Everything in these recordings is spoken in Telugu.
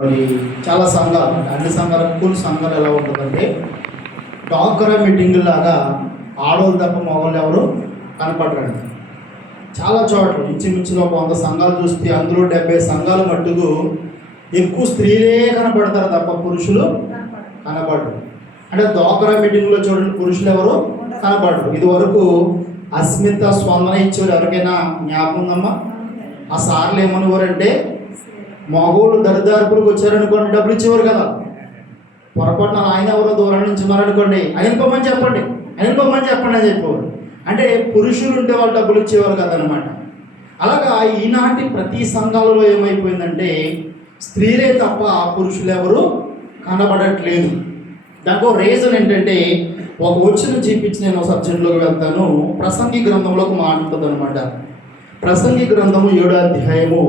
మరి చాలా సంఘాలు, అన్ని సంఘాలకు కొన్ని సంఘాలు ఎలా ఉంటుందంటే డాక్రా మీటింగ్ లాగా ఆడవాళ్ళు తప్ప మగవాళ్ళు ఎవరు కనపడరండి. చాలా చోట్ల ఇంచుమించుగా 100 సంఘాలు చూస్తే అందులో 70 సంఘాలు మట్టుకు ఎక్కువ స్త్రీలే కనపడతారు తప్ప పురుషులు కనపడరు. అంటే డాక్రా మీటింగ్లో చూడండి, పురుషులు ఎవరు కనపడరు. ఇది వరకు అస్మిత స్పందన ఇచ్చేవారు. ఎవరికైనా జ్ఞాపకం ఉందమ్మా? ఆ సార్లు ఏమనేవారంటే మగోళ్ళు దరిదార్పులకు వచ్చారనుకోండి డబ్బులు ఇచ్చేవారు కదా. పొరపాటున ఆయన ఎవరో దూరం నుంచి ఉన్నారనుకోండి, ఆయన పొమ్మని చెప్పండి అని చెప్పేవారు. అంటే పురుషులు ఉంటే వాళ్ళు డబ్బులు ఇచ్చేవారు కదనమాట. అలాగా ఈనాటి ప్రతి సంఘాలలో ఏమైపోయిందంటే స్త్రీలే తప్ప పురుషులు ఎవరు కనబడట్లేదు. దానికి ఒక రీజన్ ఏంటంటే, ఒక వచ్చిన చూపించి నేను సబ్జెక్టులోకి వెళ్తాను. ప్రసంగి గ్రంథంలో ఒక మాట ఉంటుంది అనమాట. ప్రసంగి గ్రంథము 7వ అధ్యాయము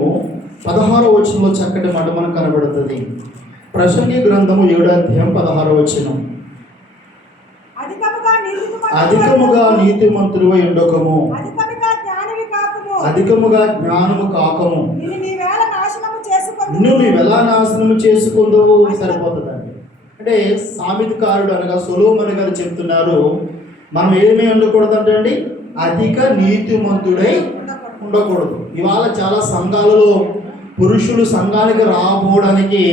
16వ వచనంలో చక్కటి మాట మనకు కనబడుతుంది. ప్రసంగి గ్రంథము 7వ అధ్యాయం 16వ వచనం. అధికముగా నీతిమంతుడు ఉండకము, అధికముగా జ్ఞానము కాకము, నువ్వు ఎలా నాశనము చేసుకుందువు. సరిపోతుందండి. అంటే సామెతకారుడు అనగా సొలొమోను గారు చెప్తున్నారు, మనం ఏమీ ఉండకూడదంటే అండి, అధిక నీతిమంతుడై ఉండకూడదు. ఇవాళ చాలా సంఘాలలో పురుషులు సంఘానికి రాబోవడానికి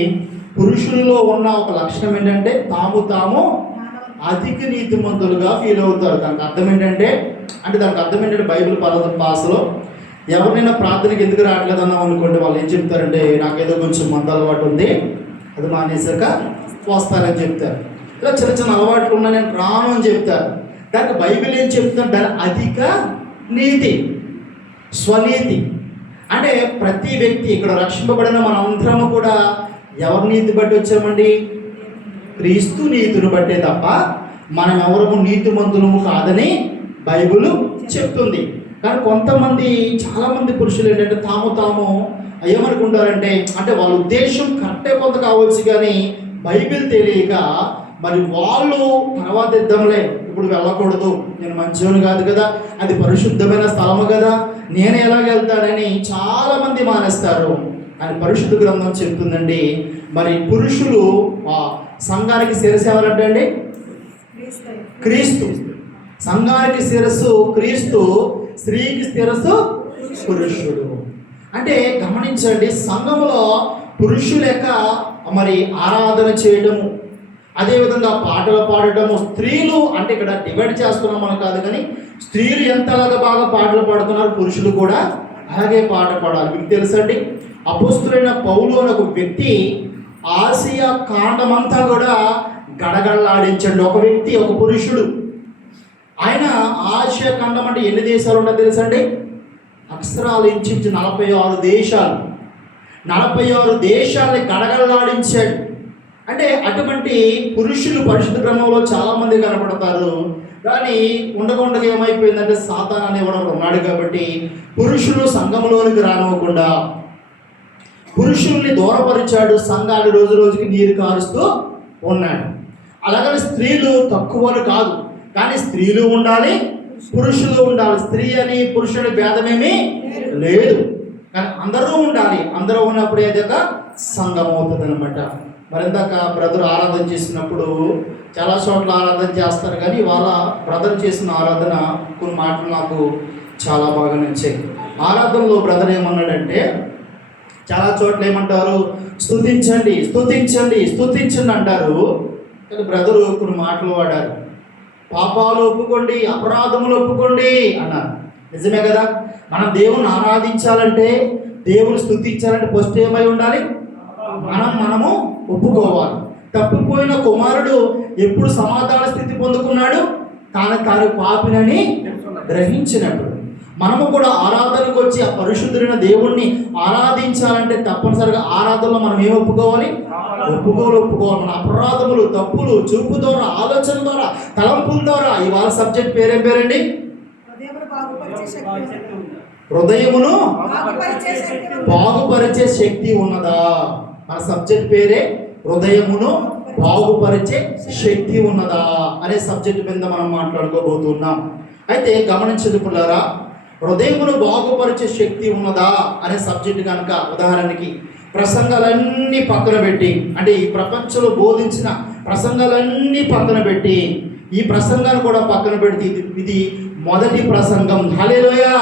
పురుషులలో ఉన్న ఒక లక్షణం ఏంటంటే తాము అధిక నీతిమంతులుగా ఫీల్ అవుతారు. దానికి అర్థం ఏంటంటే బైబిల్ భాషలో ఎవరినైనా ప్రార్థనకి ఎందుకు రావట్లేదన్నాం అనుకోండి, వాళ్ళు ఏం చెప్తారంటే, నాకేదో కొంచెం మంద అలవాటు ఉంది, అది మానేసాక వస్తారని చెప్తారు. ఇలా చిన్న చిన్న అలవాట్లు ఉన్నా నేను రాను అని చెప్తారు. దానికి బైబిల్ ఏం చెప్తారు? దాని అధిక నీతి, స్వనీతి. అంటే ప్రతి వ్యక్తి ఇక్కడ రక్షింపబడిన మనందరము కూడా ఎవరి నీతి బట్టి వచ్చామండి? క్రీస్తు నీతిని బట్టే తప్ప మనం ఎవరము నీతిమంతులము కాదని బైబిల్ చెప్తుంది. కానీ కొంతమంది, చాలామంది పురుషులు ఏంటంటే తాము ఏమనుకుంటారంటే, అంటే వాళ్ళ ఉద్దేశం కరెక్టే కొంత కావచ్చు, కానీ బైబిల్ తెలియక మరి వాళ్ళు తర్వాత ఇద్దాంలే, ఇప్పుడు వెళ్ళకూడదు, నేను మంచివాడు కాదు కదా, అది పరిశుద్ధమైన స్థలము కదా, నేను ఎలాగెళ్తానని చాలామంది మానేస్తారు. అని పరిశుద్ధ గ్రంథం చెప్తుందండి. మరి పురుషులు సంఘానికి శిరస్సు ఎవరంటే అండి? క్రీస్తు. సంఘానికి శిరస్సు క్రీస్తు, స్త్రీకి శిరస్సు పురుషుడు. అంటే గమనించండి, సంఘములో పురుషుల యొక్క మరి ఆరాధన చేయడము, అదేవిధంగా పాటలు పాడటము. స్త్రీలు అంటే ఇక్కడ డివైడ్ చేస్తున్నాం మనం కాదు, కానీ స్త్రీలు ఎంతలాగా బాగా పాటలు పాడుతున్నారు, పురుషులు కూడా అలాగే పాట పాడాలి. మీకు తెలుసండి, అపోస్తులైన పౌలు అనే ఒక వ్యక్తి ఆసియా కాండమంతా కూడా గడగడలాడించండి. ఒక వ్యక్తి, ఒక పురుషుడు. ఆయన ఆసియా ఖండం అంటే ఎన్ని దేశాలు ఉన్నది తెలుసండి? అక్షరాలు ఇంచుమించు 46 దేశాలు, 46 దేశాలని గడగడలాడించాడు. అంటే అటువంటి పురుషులు పరిశుద్ధ గ్రంథంలో చాలామంది కనపడతారు. కానీ ఉండగా ఏమైపోయిందంటే, సాతాను అనేవాడు ఉన్నాడు కాబట్టి పురుషులు సంఘంలోనికి రానివ్వకుండా పురుషుల్ని దూరపరిచాడు. సంఘాలు రోజు రోజుకి నీరు కారుస్తూ ఉన్నాడు. అలాగని స్త్రీలు తక్కువలు కాదు, కానీ స్త్రీలు ఉండాలి, పురుషులు ఉండాలి. స్త్రీ అని పురుషుని భేదమేమీ లేదు, కానీ అందరూ ఉండాలి. అందరూ ఉన్నప్పుడు ఏదైనా సంఘం అవుతుంది అనమాట. మరిందాక బ్రదర్ ఆరాధన చేసినప్పుడు చాలా చోట్ల ఆరాధన చేస్తారు, కానీ ఇవాళ బ్రదర్ చేసిన ఆరాధన కొన్ని మాటలు నాకు చాలా బాగా నచ్చాయి. ఆరాధనలో బ్రదర్ ఏమన్నాడంటే, చాలా చోట్ల ఏమంటారు, స్తుతించండి అంటారు, కానీ బ్రదరు కొన్ని మాటలు వాడారు. పాపాలు ఒప్పుకోండి, అపరాధములు ఒప్పుకోండి అన్నారు. నిజమే కదా? మనం దేవుని ఆరాధించాలంటే, దేవుని స్తుతించాలంటే ఫస్ట్ ఏమై ఉండాలి? మనము ఒప్పుకోవాలి. తప్పిపోయిన కుమారుడు ఎప్పుడు సమాధాన స్థితి పొందుకున్నాడు? తాను పాపినని గ్రహించినప్పుడు. మనము కూడా ఆరాధనకు వచ్చి ఆ పరిశుద్ధుడైన దేవుణ్ణి ఆరాధించాలంటే తప్పనిసరిగా ఆరాధనలో మనం ఏం ఒప్పుకోవాలి? ఒప్పుకోవాలి. మన అపరాధములు, తప్పులు, చూపు ద్వారా, ఆలోచన ద్వారా, తలంపుల ద్వారా. ఇవాళ సబ్జెక్ట్ పేరేం పేరండి? హృదయమును బాగుపరిచే శక్తి ఉన్నదా? మన సబ్జెక్ట్ పేరే హృదయమును బాగుపరిచే శక్తి ఉన్నదా అనే సబ్జెక్ట్ మీద మనం మాట్లాడుకోబోతున్నాం. అయితే గమనించండి పిల్లరా, హృదయమును బాగుపరిచే శక్తి ఉన్నదా అనే సబ్జెక్ట్ కనుక ఉదాహరణకి ప్రసంగాలన్నీ పక్కన పెట్టి, అంటే ఈ ప్రపంచంలో బోధించిన ప్రసంగాలన్నీ పక్కన పెట్టి, ఈ ప్రసంగాన్ని కూడా పక్కన పెడితే ఇది మొదటి ప్రసంగం. హల్లెలూయా.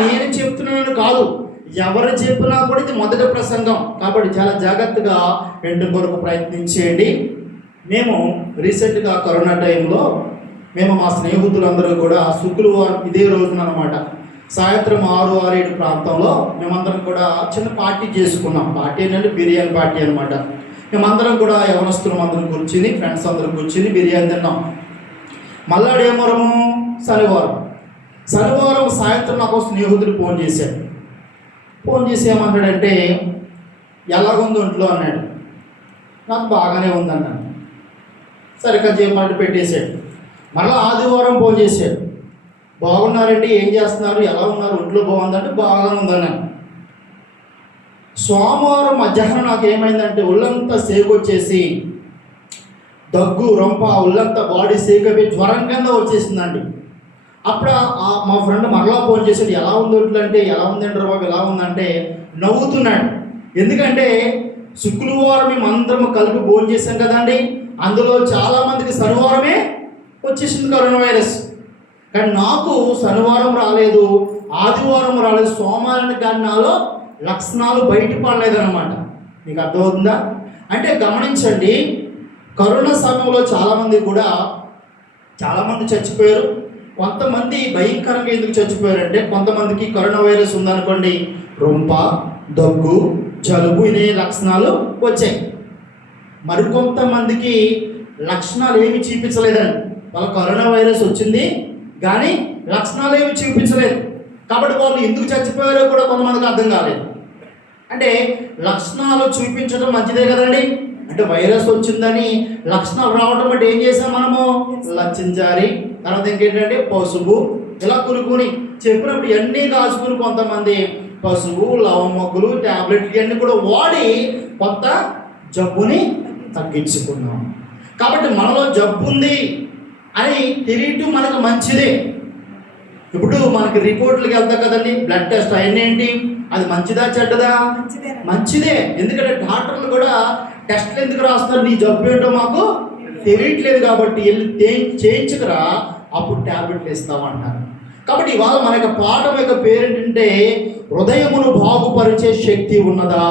నేను చెప్తున్నాను కాదు, ఎవరు చెప్పినా కూడా ఇది మొదటి ప్రసంగం. కాబట్టి చాలా జాగ్రత్తగా వినడం కొరకు ప్రయత్నించేయండి. మేము రీసెంట్గా కరోనా టైంలో మేము మా స్నేహితులందరూ కూడా శుక్రవారం ఇదే రోజున అనమాట సాయంత్రం 6-7 ప్రాంతంలో మేమందరం కూడా చిన్న పార్టీ చేసుకున్నాం. పార్టీ ఏంటంటే బిర్యానీ పార్టీ అనమాట. మేమందరం కూడా యవనస్తులం అందరం కూర్చుని, ఫ్రెండ్స్ అందరం కూర్చుని బిర్యానీ తిన్నాం. మల్లాడేమరము శనివారం సాయంత్రం నాకు స్నేహితుడు ఫోన్ చేశాడు. ఫోన్ చేసి ఏమన్నాడంటే, ఎలాగుంది ఒంట్లో అన్నాడు. నాకు బాగానే ఉందన్నాను. సరిగ్గా చేయమంటే పెట్టేశాడు. మళ్ళీ ఆదివారం ఫోన్ చేశాడు. బాగున్నారండి, ఏం చేస్తున్నారు, ఎలా ఉన్నారు, ఒంట్లో బాగుందంటే బాగానే ఉందన్నాను. సోమవారం మధ్యాహ్నం నాకు ఏమైందంటే ఒళ్ళంతా సేకొచ్చేసి దగ్గు, రొంప, ఒళ్ళంతా బాడీ సేకైపోయి జ్వరం కింద వచ్చేసిందండి. అప్పుడు మా ఫ్రెండ్ మరలా ఫోన్ చేశాడు, ఎలా ఉంది ఒంట్లో అంటే, ఎలా ఉందండి బాబు ఎలా ఉందంటే నవ్వుతున్నాడు. ఎందుకంటే శుక్రవారం మేము అందరం కలిపి భోజనం చేశాం కదండి, అందులో చాలామందికి శనివారమే వచ్చేసింది కరోనా వైరస్. కానీ నాకు శనివారం రాలేదు, ఆదివారం రాలేదు, సోమవారానికి కానీ నాలో లక్షణాలు బయటపడలేదన్నమాట. మీకు అర్థమవుతుందా? అంటే గమనించండి, కరోనా సమయంలో చాలామంది చచ్చిపోయారు. కొంతమంది భయంకరంగా ఎందుకు చచ్చిపోయారంటే, కొంతమందికి కరోనా వైరస్ ఉందనుకోండి, రొంప, దగ్గు, జలుబు ఇనే లక్షణాలు వచ్చాయి. మరికొంతమందికి లక్షణాలు ఏమి చూపించలేదండి. వాళ్ళ కరోనా వైరస్ వచ్చింది కానీ లక్షణాలు ఏమి చూపించలేదు. కాబట్టి వాళ్ళు ఎందుకు చచ్చిపోయారో కూడా కొంతమందికి అర్థం కాలేదు. అంటే లక్షణాలు చూపించడం మంచిదే కదండి. అంటే వైరస్ వచ్చిందని లక్షణాలు రావడం అంటే ఏం చేసాం మనము, లచ్చించారి, తర్వాత ఇంకేంటంటే పసుపు ఇలా కొనుక్కొని చెప్పినప్పుడు ఇవన్నీ కాసుకుని కొంతమంది పసుపు, లవంగములు, ట్యాబ్లెట్లు ఇవన్నీ కూడా వాడి కొత్త జబ్బుని తగ్గించుకున్నాం. కాబట్టి మనలో జబ్బు ఉంది అని తెలియటం మనకు మంచిదే. ఇప్పుడు మనకి రిపోర్ట్లకి వెళ్తాం కదండి, బ్లడ్ టెస్ట్ అవన్నీ ఏంటి, అది మంచిదా చెడ్డదా? మంచిదే. ఎందుకంటే డాక్టర్లు కూడా టెస్ట్లు ఎందుకు రాస్తున్నారు, నీ జబ్బు ఏంటో మాకు తెలియట్లేదు కాబట్టి వెళ్ళి చేయించుకురా, అప్పుడు ట్యాబ్లెట్లు ఇస్తామంటారు. కాబట్టి ఇవాళ మన యొక్క పాఠం యొక్క పేరేంటంటే హృదయమును బాగుపరిచే శక్తి ఉన్నదా.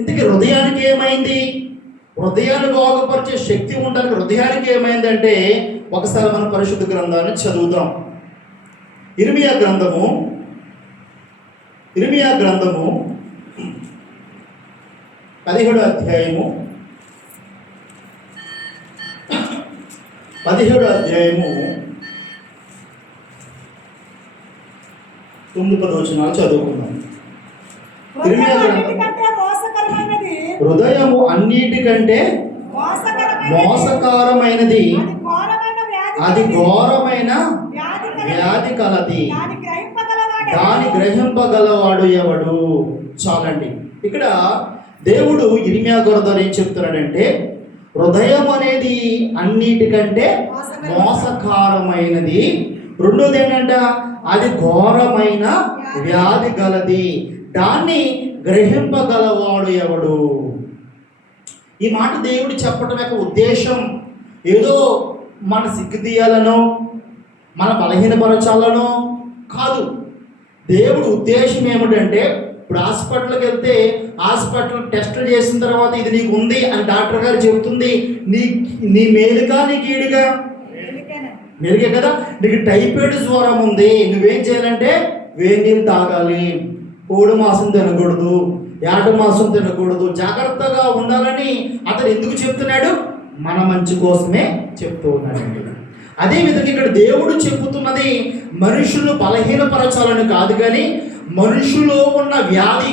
ఇంతకీ హృదయానికి ఏమైంది? హృదయాన్ని బాగుపరిచే శక్తి ఉండడానికి హృదయానికి ఏమైందంటే ఒకసారి మన పరిశుద్ధ గ్రంథాన్ని చదువుదాం. ఇర్మియా గ్రంథము 17వ అధ్యాయము 9-10 వచనాలు చదువుకుందాం. ఇర్మియా గ్రంథం, హృదయము అన్నిటికంటే మోసకరమైనది, అది ఘోరమైన వ్యాధి కలది, దాని గ్రహింపగలవాడు ఎవడు. చాలండి. ఇక్కడ దేవుడు ఇర్మియా గారితో ఏం చెప్తున్నాడంటే, హృదయం అనేది అన్నిటికంటే మోసకరమైనది, రెండోది ఏంటంట, అది ఘోరమైన వ్యాధి గలది, దాన్ని గ్రహింపగలవాడు ఎవడు. ఈ మాట దేవుడు చెప్పడం యొక్క ఉద్దేశం ఏదో మన సిగ్గుతీయాలనో మన బలహీనపరచాలనో కాదు. దేవుడు ఉద్దేశం ఏమిటంటే, ఇప్పుడు హాస్పిటల్కి వెళ్తే హాస్పిటల్ టెస్టులు చేసిన తర్వాత ఇది నీకు ఉంది అని డాక్టర్ గారు చెబుతుంది, నీ మేలుగా నీ కీడుగా? మెరుగే కదా. నీకు టైఫాయిడ్ జ్వరం ఉంది, నువ్వేం చేయాలంటే వేడి నీళ్ళు తాగాలి, కోడి మాంసం తినకూడదు, ఏట మాంసం తినకూడదు, జాగ్రత్తగా ఉండాలని అతను ఎందుకు చెప్తున్నాడు? మన మంచి కోసమే చెప్తూ ఉన్నాడండి. అదేవిధంగా ఇక్కడ దేవుడు చెబుతున్నది మనుషులు బలహీనపరచాలని కాదు, కానీ మనుషులో ఉన్న వ్యాధి,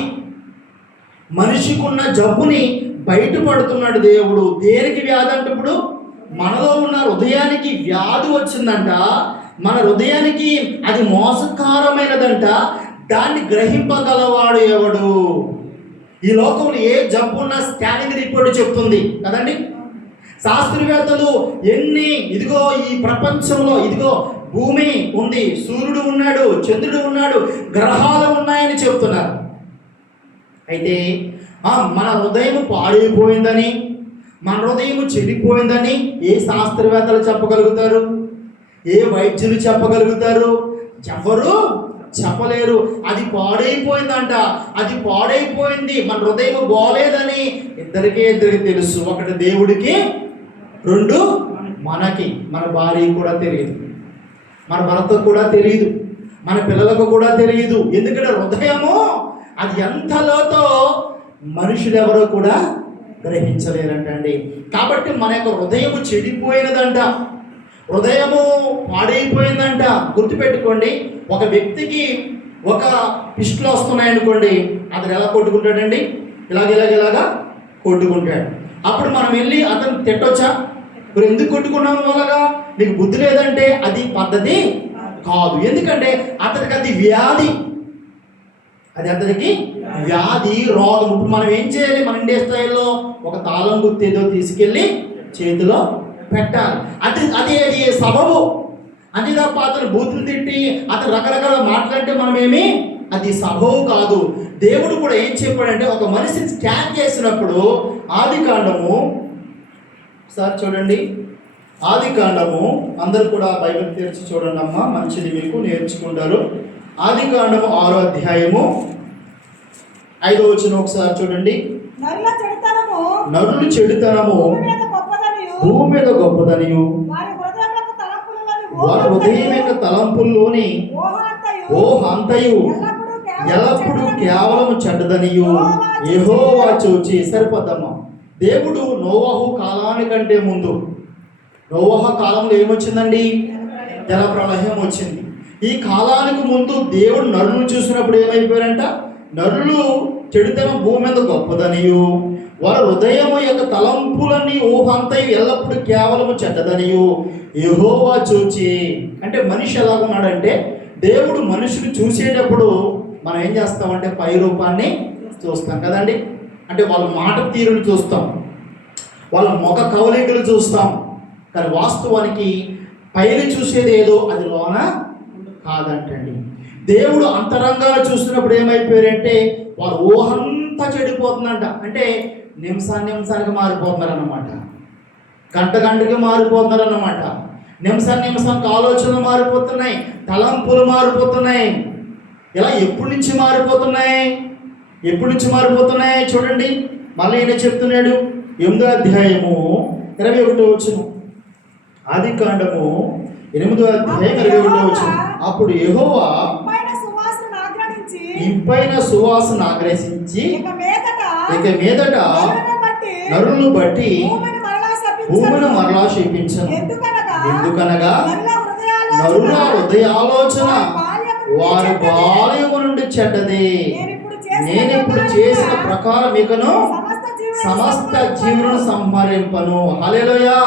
మనిషికి ఉన్న జబ్బుని బయటపడుతున్నాడు దేవుడు. దేనికి వ్యాధి అంటే, ఇప్పుడు మనలో ఉన్న హృదయానికి వ్యాధి వచ్చిందంట, మన హృదయానికి అది మోసకరమైనదంట, దాన్ని గ్రహింపగలవాడు ఎవడు. ఈ లోకంలో ఏ జబ్బు ఉన్నా స్కానింగ్ రిపోర్ట్ చెప్తుంది కదండి. శాస్త్రవేత్తలు ఇదిగో ఈ ప్రపంచంలో ఇదిగో భూమి ఉంది, సూర్యుడు ఉన్నాడు, చంద్రుడు ఉన్నాడు, గ్రహాలు ఉన్నాయని చెప్తున్నారు. అయితే మన హృదయం పాడైపోయిందని, మన హృదయం చెడిపోయిందని ఏ శాస్త్రవేత్తలు చెప్పగలుగుతారు? ఏ వైద్యులు చెప్పగలుగుతారు? ఎవరు చెప్పలేరు. అది పాడైపోయిందంట, అది పాడైపోయింది, మన హృదయం బాగోలేదని ఇద్దరికి తెలుసు. ఒకటి దేవుడికి, రెండు మనకి. మన భార్యకి కూడా తెలియదు, మన భర్తకు కూడా తెలియదు, మన పిల్లలకు కూడా తెలియదు. ఎందుకంటే హృదయము అది ఎంత లోతో మనుషులు ఎవరో కూడా గ్రహించలేరంటండి. కాబట్టి మన యొక్క హృదయము చెడిపోయినదంట, హృదయము పాడైపోయిందంట. గుర్తుపెట్టుకోండి, ఒక వ్యక్తికి ఒక పిస్టులు వస్తున్నాయనుకోండి, అతను ఎలా కొట్టుకుంటాడండి? ఇలాగా కొట్టుకుంటాడు. అప్పుడు మనం వెళ్ళి అతను తిట్టొచ్చా? ఇప్పుడు ఎందుకు కొట్టుకున్నావు అలాగా? నీకు బుద్ధి లేదంటే అది పద్ధతి కాదు. ఎందుకంటే అతనికి అది వ్యాధి, అది అతనికి వ్యాధి, రోగం. ఇప్పుడు మనం ఏం చేయాలి? మన ఇండియా స్టైల్లో ఒక తాళం గుర్తు ఏదో తీసుకెళ్ళి చేతిలో పెట్టాలి. అది సబబు. అంతే తప్ప అతను బూతులు తిట్టి అతను రకరకాల మాట్లాడితే మనమేమి అది సబబు కాదు. దేవుడు కూడా ఏం చెప్పాడంటే, ఒక మనిషిని స్కాన్ చేసినప్పుడు ఆదికాండము సార్ చూడండి, ఆదికాండము అందరూ కూడా బైబిల్ తెరిచి చూడండి అమ్మా, మంచిది మీకు నేర్చుకుంటారు. ఆదికాండము 6వ అధ్యాయము 5వ వచనం ఒకసారి చూడండి. నరులు చెడుతనము భూమి మీద గొప్పదనియు, వారి హృదయం యొక్క తలంపుల్లోని ఊహ అంతయు ఎల్లప్పుడూ కేవలం చెడ్డదనియు యెహోవా చూచి. సరిపోద్దమ్మా. దేవుడు నోవహు కాలానికంటే ముందు, నోవహ కాలంలో ఏమొచ్చిందండి? జల ప్రళయం వచ్చింది. ఈ కాలానికి ముందు దేవుడు నరులను చూసినప్పుడు ఏమైపోయారంట? నరులు చెడుతనం భూమి మీద గొప్పదనియు, వారి హృదయం యొక్క తలంపులన్నీ ఊహంతయు ఎల్లప్పుడూ కేవలము చెడ్డదనియు యెహోవా చూచి. అంటే మనిషి ఎలాగున్నాడంటే, దేవుడు మనుషులు చూసేటప్పుడు మనం ఏం చేస్తామంటే పై రూపాన్ని చూస్తాం కదండి. అంటే వాళ్ళ మాట తీరుని చూస్తాం, వాళ్ళ ముఖ కవలికలు చూస్తాం. కానీ వాస్తవానికి పైన చూసేది ఏదో అది లోన కాదంటండి. దేవుడు అంతరంగాలు చూస్తున్నప్పుడు ఏమైపోయారంటే వారు ఊహంతా చెడిపోతుందంట. అంటే నిమిషానికి మారిపోతున్నారన్నమాట, గంటకి మారిపోతున్నారన్నమాట. నిమిషానికి ఆలోచనలు మారిపోతున్నాయి, తలంపులు మారిపోతున్నాయి. ఇలా ఎప్పటి నుంచి మారిపోతున్నాయి చూడండి. మళ్ళీ ఈయన చెప్తున్నాడు 8వ అధ్యాయము 21వ వచనం. ఆదికాండము 8వ అధ్యాయం 21వ వచనం. అప్పుడు యెహోవా ఇంపైన సువాసన ఆగ్రహించి ఇక మీదట నరులను బట్టి భూమిని మరలా శపించను. ఎందుకనగా నరుల హృదయాలోచన వారి బాల్యము నుండి చెడ్డది. నేనిప్పుడు చేసిన ప్రకారం ఇకను సమస్త జీవులను సంహరింపను. హల్లెలూయా.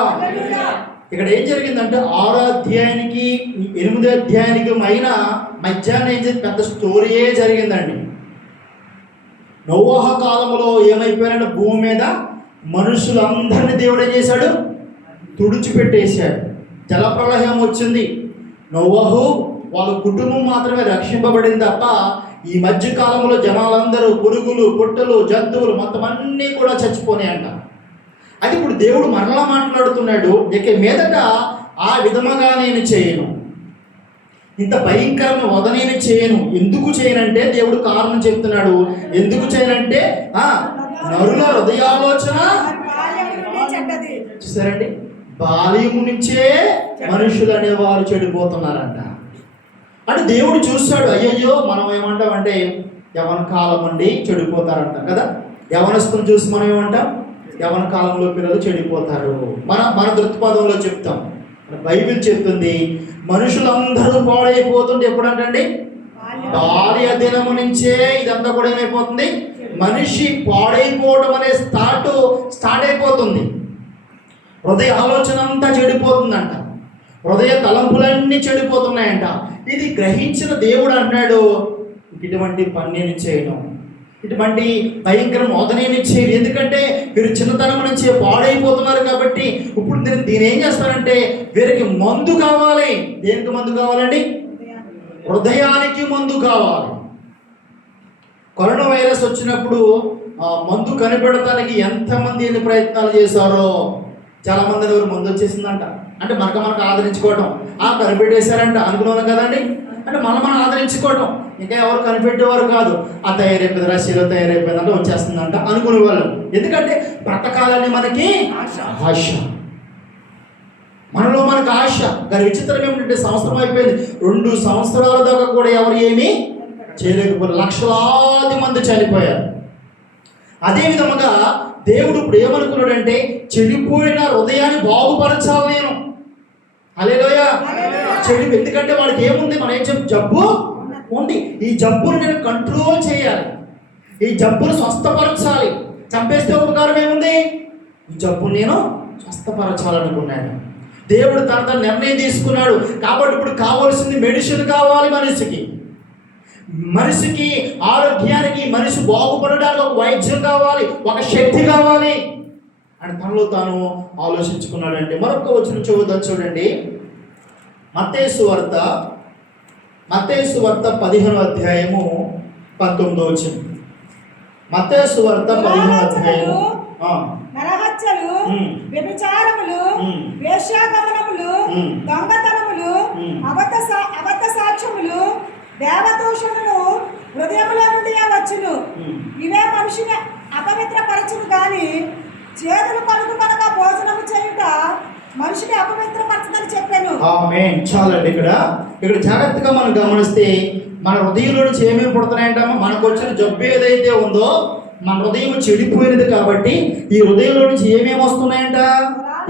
ఇక్కడ ఏం జరిగిందంటే 6వ అధ్యాయానికి 8వ అధ్యాయానికి మధ్యాహ్నం ఏం చేసి పెద్ద స్టోరీయే జరిగిందండి. నోవహ కాలంలో ఏమైపోయారంటే భూమి మీద మనుషులందరినీ దేవుడు ఏం చేశాడు? తుడిచిపెట్టేశాడు. జలప్రళయం వచ్చింది. నోవహు వాళ్ళ కుటుంబం మాత్రమే రక్షింపబడింది తప్ప ఈ మధ్య కాలంలో జనాలందరూ పురుగులు, పుట్టలు, జంతువులు మొత్తం అన్నీ కూడా చచ్చిపోయాయంట. అది ఇప్పుడు దేవుడు మరలా మాట్లాడుతున్నాడు, ఇక మీదట ఆ విధముగా నేను చేయను, ఇంత భయంకరమైన వద నేను చేయను. ఎందుకు చేయనంటే దేవుడు కారణం చెప్తున్నాడు. ఎందుకు చేయనంటే నరుల హృదయాలోచన చూసారండి, బాల్యము నుంచే మనుషులు అనేవారు చెడిపోతున్నారంట. అంటే దేవుడు చూస్తాడు, అయ్యయ్యో మనం ఏమంటామంటే యవన కాలం అండి చెడిపోతారంట కదా. యవనస్తుని చూసి మనం ఏమంటాం? యవన కాలంలో పిల్లలు చెడిపోతారు. మన దృక్పథంలో చెప్తాం. బైబిల్ చెప్తుంది మనుషులందరూ పాడైపోతుంటే ఎప్పుడంటండి? బాల్య దినము నుంచే ఇదంతా కూడా ఏమైపోతుంది? మనిషి పాడైపోవడం అనే స్టార్ట్ అయిపోతుంది. హృదయ ఆలోచన అంతా చెడిపోతుందంట, హృదయ తలంపులన్నీ చెడిపోతున్నాయంట. ఇది గ్రహించిన దేవుడు అంటున్నాడు, ఇటువంటి పని నేను చేయను, ఇటువంటి భయంకర మోత నేను చేయను. ఎందుకంటే వీరు చిన్నతనం నుంచి పాడైపోతున్నారు కాబట్టి ఇప్పుడు దీని ఏం చేస్తానంటే వీరికి మందు కావాలి. దేనికి మందు కావాలండి? హృదయానికి మందు కావాలి. కరోనా వైరస్ వచ్చినప్పుడు మందు కనిపెడటానికి ఎంతమంది ఎన్ని ప్రయత్నాలు చేశారో. చాలా మంది ఎవరు మందు వచ్చేసిందంట అంటే మనకు ఆదరించుకోవటం, కనిపెట్టేశారంట అనుకున్నాను కదండి, అంటే మనం ఆదరించుకోవటం. ఇంకా ఎవరు కనిపెట్టేవారు కాదు. తయారైపోయింది, రష్యాలో తయారైపోయిందంటే వచ్చేస్తుందంట అనుకునేవాళ్ళు. ఎందుకంటే బ్రతకాలని మనకి ఆశ, మనలో మనకు ఆశ. కానీ విచిత్రం ఏమిటంటే సంవత్సరం అయిపోయింది, 2 సంవత్సరాల దాకా కూడా ఎవరు ఏమీ చేయలేకపోయారు. లక్షలాది మంది చనిపోయారు. అదే విధముగా దేవుడు ఇప్పుడు ఏమనుకున్నాడంటే చెడిపోయిన హృదయాన్ని బాగుపరచాలి నేను. హల్లెలూయా. ఎందుకంటే వాడికి ఏముంది, మనం ఏం జబ్బు ఉంది, ఈ జబ్బును నేను కంట్రోల్ చేయాలి, ఈ జబ్బును స్వస్థపరచాలి. చంపేస్తే ఉపకారం ఏముంది, ఈ జబ్బును నేను స్వస్థపరచాలనుకున్నాడు. దేవుడు తన నిర్ణయం తీసుకున్నాడు. కాబట్టి ఇప్పుడు కావాల్సింది మెడిసిన్ కావాలి మనిషికి ఆరోగ్యానికి, మనిషి బాగుపడడానికి ఒక వైద్యం కావాలి, ఒక శక్తి కావాలి అని తనలో తాను ఆలోచించుకున్నాడండి. మరొక వచ్చిన చూడండి, మత్తయి సువార్త 15వ అధ్యాయము 19వ వచనం. మత్తయి సువార్త 15వ అధ్యాయము నరహత్యలు, వ్యభిచారములు, వేశ్యాగమనములు, దొంగతనములు, అబద్ధ సాక్ష్యములు, దేవదూషణను హృదయములో నుండి వచ్చును. ఇవే మనిషిని అపవిత్రపరచును. కానీ చేతులు కనుక భోజనము చేయుట మనిషిని అపవిత్రపరచదని చెప్పాను. ఆమేన్. చాలండి. ఇక్కడ జాగ్రత్తగా మనం గమనిస్తే మన హృదయంలో నుంచి ఏమేమి పుడుతున్నాయంటమ్మా, మనకు వచ్చిన జబ్బు ఏదైతే ఉందో మన హృదయం చెడిపోయినది. కాబట్టి ఈ హృదయంలో నుంచి ఏమేమి వస్తున్నాయంట,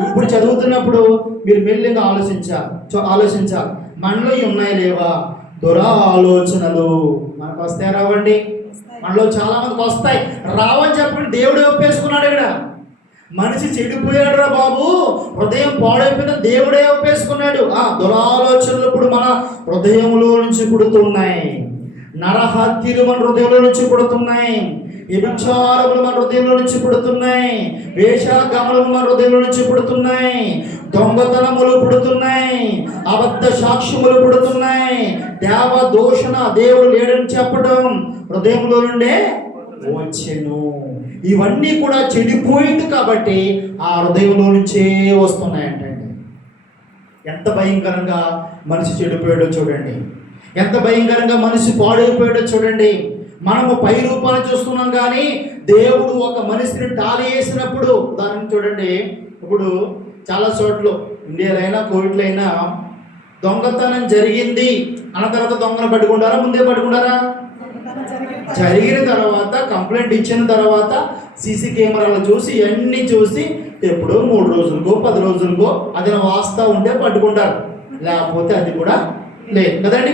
ఇప్పుడు చదువుతున్నప్పుడు మీరు మెల్లిగా ఆలోచించాలి. మనలో ఉన్నాయి లేవా దురాలోచనలు. మనకు వస్తాయి రావండి, మనలో చాలా మందికి వస్తాయి. రావని చెప్పండి, దేవుడు ఒప్పేసుకున్నాడు. ఇక్కడ మనిషి చెడిపోయాడు రా బాబు, హృదయం పాడైపోయిన దేవుడే ఒప్పేసుకున్నాడు. దురాలోచనలు ఇప్పుడు మన హృదయంలో నుంచి పుడుతున్నాయి. నరహత్యలు మన హృదయంలో నుంచి పుడుతున్నాయి. వ్యభిచారములు మన హృదయంలో నుంచి పుడుతున్నాయి. వేషాగమనములు మన హృదయంలో నుంచి పుడుతున్నాయి. దొంగతనములు పుడుతున్నాయి. అబద్ధ సాక్ష్యములు పుడుతున్నాయి. దేవదూషణ, దేవుడు లేడని చెప్పడం హృదయంలో నుండే వచ్చెను. ఇవన్నీ కూడా చెడిపోయింది కాబట్టి ఆ హృదయంలో నుంచే వస్తున్నాయంటండి. ఎంత భయంకరంగా మనిషి చెడిపోయాడో చూడండి, ఎంత భయంకరంగా మనిషి పాడైపోయాడో చూడండి. మనము పై రూపాన్ని చూస్తున్నాం కానీ దేవుడు ఒక మనిషిని టాలి వేసినప్పుడు, ఉదాహరణ చూడండి, ఇప్పుడు చాలా చోట్ల ఇండియాలో అయినా కోవిడ్లో అయినా దొంగతనం జరిగింది అన్న తర్వాత దొంగను పట్టుకుంటారా, ముందే పట్టుకుంటారా? జరిగిన తర్వాత కంప్లైంట్ ఇచ్చిన తర్వాత సీసీ కెమెరాలు చూసి అన్నీ చూసి ఎప్పుడో 3 రోజులకో 10 రోజులకో అది వాస్తా ఉంటే పట్టుకుంటారు, లేకపోతే అది కూడా లేదు కదండి.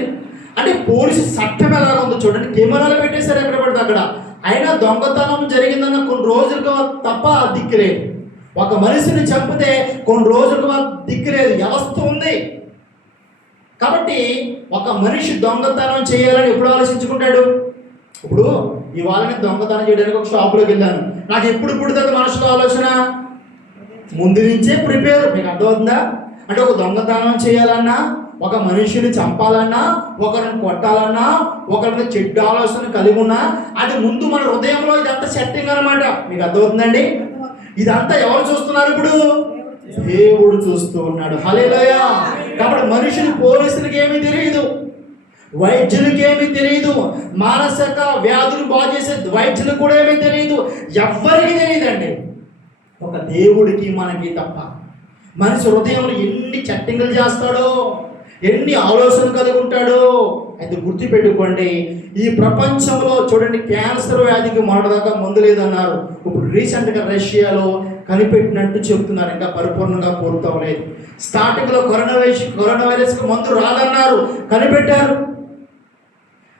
అంటే పోలీసు చట్టం ఎలా ఉందో చూడండి, కెమెరాలు పెట్టేశారు ఎక్కడ పడితే అక్కడ. అయినా దొంగతనం జరిగిందన్న కొన్ని రోజులకు తప్ప దిక్కులేదు. ఒక మనిషిని చంపితే కొన్ని రోజులకు దిక్కులేదు, వ్యవస్థ ఉంది. కాబట్టి ఒక మనిషి దొంగతనం చేయాలని ఎప్పుడు ఆలోచించుకుంటాడు? ఇప్పుడు ఇవాళ నేను దొంగతనం చేయడానికి ఒక షాపులోకి వెళ్ళాను, నాకు ఎప్పుడు పుడుతుంది మనసులో ఆలోచన? ముందు నుంచే ప్రిపేర్. మీకు అర్థమవుతుందా? అంటే ఒక దొంగతనం చేయాలన్నా, ఒక మనిషిని చంపాలన్నా, ఒకరిని కొట్టాలన్నా, ఒకరిని చెడ్డ ఆలోచన కలిగి ఉన్నా అది ముందు మన హృదయంలో ఇదంతా సెట్టింగ్ అనమాట. మీకు అర్థమవుతుందండి? ఇదంతా ఎవరు చూస్తున్నారు? ఇప్పుడు దేవుడు చూస్తూ ఉన్నాడు. హల్లెలూయా. కాబట్టి మనుషులు, పోలీసులకి ఏమీ తెలియదు, వైద్యులకి ఏమీ తెలియదు, మానసిక వ్యాధులు బాగు చేసే వైద్యులకు కూడా ఏమీ తెలియదు, ఎవ్వరికి తెలియదండి. ఒక దేవుడికి మనకి తప్ప. మనిషి హృదయంలో ఎన్ని చట్టింగులు చేస్తాడో, ఎన్ని ఆలోచనలు కలిగి ఉంటాడో. అయితే గుర్తుపెట్టుకోండి, ఈ ప్రపంచంలో చూడండి, క్యాన్సర్ వ్యాధికి మొన్నటిదాకా మందు లేదన్నారు. ఇప్పుడు రీసెంట్గా రష్యాలో కనిపెట్టినట్టు చెప్తున్నారు, ఇంకా పరిపూర్ణంగా పూర్తవలేదు. స్టార్టింగ్లో కరోనా వైరస్కి మందు రాదన్నారు, కనిపెట్టారు.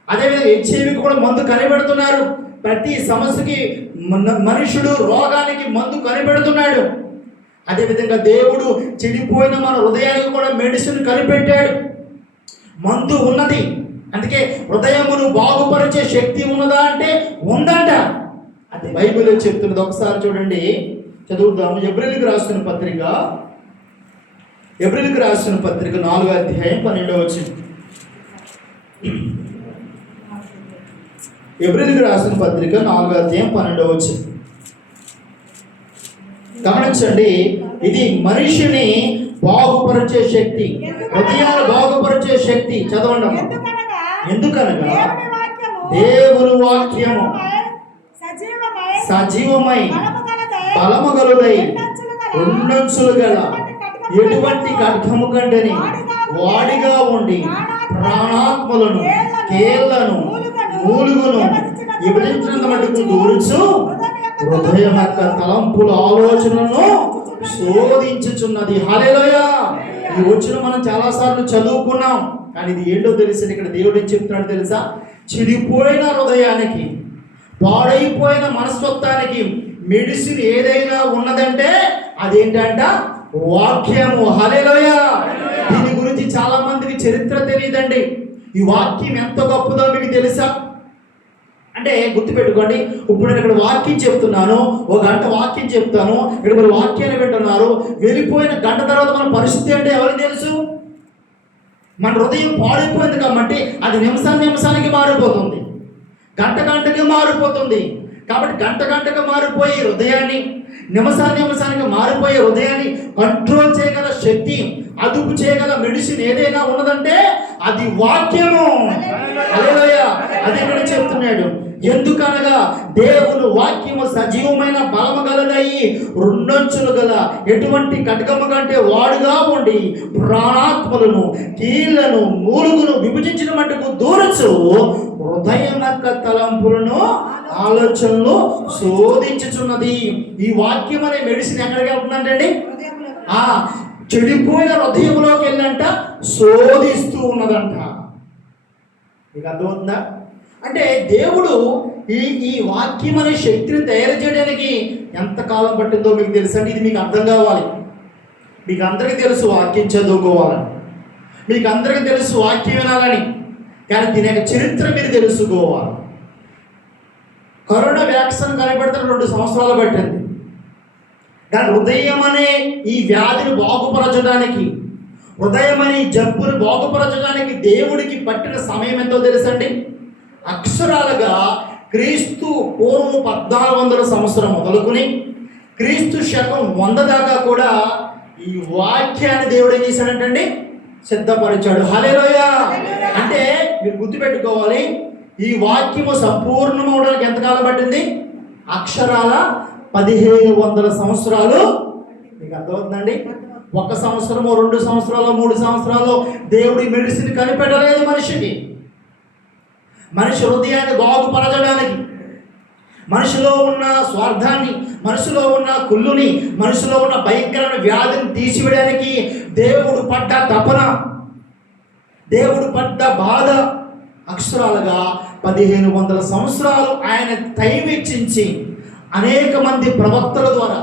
అదేవిధంగా హెచ్ఐవికి కూడా మందు కనిపెడుతున్నారు. ప్రతి సమస్యకి మనుషుడు రోగానికి మందు కనిపెడుతున్నాడు. అదేవిధంగా దేవుడు చెడిపోయిన మన హృదయానికి కూడా మెడిసిన్ కనిపెట్టాడు. మందు ఉన్నది. అందుకే హృదయమును బాగుపరిచే శక్తి ఉన్నదా అంటే ఉందంట. అది బైబిల్లో చెప్తున్నది. ఒకసారి చూడండి, చదువుదాము. ఎబ్రిల్కి రాసిన పత్రిక 4వ అధ్యాయం 12వ వచనం. ఎబ్రిల్కి రాసిన పత్రిక 4:12. గమనించండి, ఇది మనిషిని బాగుపరిచే శక్తి, హృదయాలు బాగుపరిచే శక్తి. చదవండి. ఎందుకనగా దేవుని వాక్యము సజీవమై బలము గలదై రెండంచులు గల ఎటువంటి ఖడ్గము కంటేని వాడిగా ఉండి ప్రాణాత్మలను కీళ్లను మూలుగును విభజించినంత మటుకు దూరుచు హృదయం యొక్క తలంపుల ఆలోచనలను శోధించుచున్నది. హల్లెలూయా. ఈ వచ్చిన మనం చాలా సార్లు చదువుకున్నాం, కానీ ఇది ఏంటో తెలిసింది. ఇక్కడ దేవుడు ఏం చెప్తున్నాడు తెలుసా? చెడిపోయిన హృదయానికి, పాడైపోయిన మనస్తత్వానికి మెడిసిన్ ఏదైనా ఉన్నదంటే అదేంటంట? వాక్యము. హల్లెలూయా. దీని గురించి చాలా మందికి చరిత్ర తెలియదండి. ఈ వాక్యం ఎంత గొప్పదో మీకు తెలుసా? అంటే గుర్తుపెట్టుకోండి, ఇప్పుడు నేను ఇక్కడ వాక్యం చెప్తున్నాను, ఒక గంట వాక్యం చెప్తాను, ఇక్కడ మీరు వాక్యాన్ని వింటున్నారు. వెళ్ళిపోయిన గంట తర్వాత మన పరిస్థితి అంటే ఎవరికి తెలుసు? మన హృదయం పాడైపోయింది కాబట్టి అది నిమిషానికి మారిపోతుంది, గంటకి మారిపోతుంది. కాబట్టి గంటకు మారిపోయే హృదయాన్ని, నిమిషానికి మారిపోయే హృదయాన్ని కంట్రోల్ చేయగల శక్తి, అదుపు చేయగల మెడిసిన్ ఏదైనా ఉన్నదంటే అది వాక్యము. హల్లెలూయా. అది ఇక్కడ చెప్తున్నాడు. ఎందుకనగా దేవుని వాక్యము సజీవమైన బలము గలదయి రెండంచులు గల ఎటువంటి ఖడ్గము కంటే వాడుగా ఉండి ప్రాణాత్మలను కీళ్లను మూలుగును విభజించిన మట్టుకు దూరచు హృదయం యొక్క తలంపులను ఆలోచనలు శోధించుచున్నది. ఈ వాక్యం అనే మెడిసిన్ ఎక్కడికి వెళ్తుందంటే చెడిపోయిన హృదయంలోకి వెళ్ళంట శోధిస్తూ ఉన్నదంట. మీకు అర్థమవుతుందా? అంటే దేవుడు ఈ వాక్యం అనే శక్తిని తయారు చేయడానికి ఎంతకాలం పట్టిందో మీకు తెలుసండి. ఇది మీకు అర్థం కావాలి. మీకు అందరికీ తెలుసు వాక్యం చదువుకోవాలని, మీకు అందరికీ తెలుసు వాక్యం వినాలని, కానీ దీని యొక్క చరిత్ర మీరు తెలుసుకోవాలి. కరోనా వ్యాక్సిన్ కనిపెడుతున్న 2 సంవత్సరాలు పట్టింది. కానీ హృదయం అనే ఈ వ్యాధిని బాగుపరచడానికి, హృదయం అనే జబ్బును బాగుపరచడానికి దేవుడికి పట్టిన సమయం ఎంతో తెలుసండి? అక్షరాలుగా క్రీస్తు పూర్వం 1400 సంవత్సరం మొదలుకొని క్రీస్తు శకం 100 దాకా కూడా ఈ వాక్యాన్ని దేవుడు ఏం చేశాడంటండి? సిద్ధపరిచాడు. హల్లెలూయా. అంటే మీరు గుర్తుపెట్టుకోవాలి, ఈ వాక్యము సంపూర్ణం అవడానికి ఎంతకాలం పట్టింది? అక్షరాల 1500 సంవత్సరాలు. మీకు అర్థమవుతుందండి? 1 సంవత్సరమో 2 సంవత్సరాలు 3 సంవత్సరాలు దేవుడి మెడిసిన్ కనిపెట్టలేదు మనిషికి. మనిషి హృదయాన్ని బాగుపరచడానికి, మనిషిలో ఉన్న స్వార్థాన్ని, మనిషిలో ఉన్న కుళ్ళుని, మనిషిలో ఉన్న భయంకరమైన వ్యాధిని తీసివేయడానికి దేవుడు పడ్డ తపన, దేవుడు పడ్డ బాధ అక్షరాలుగా 1500 సంవత్సరాలు ఆయన టైం వెచ్చించి అనేక మంది ప్రవక్తల ద్వారా,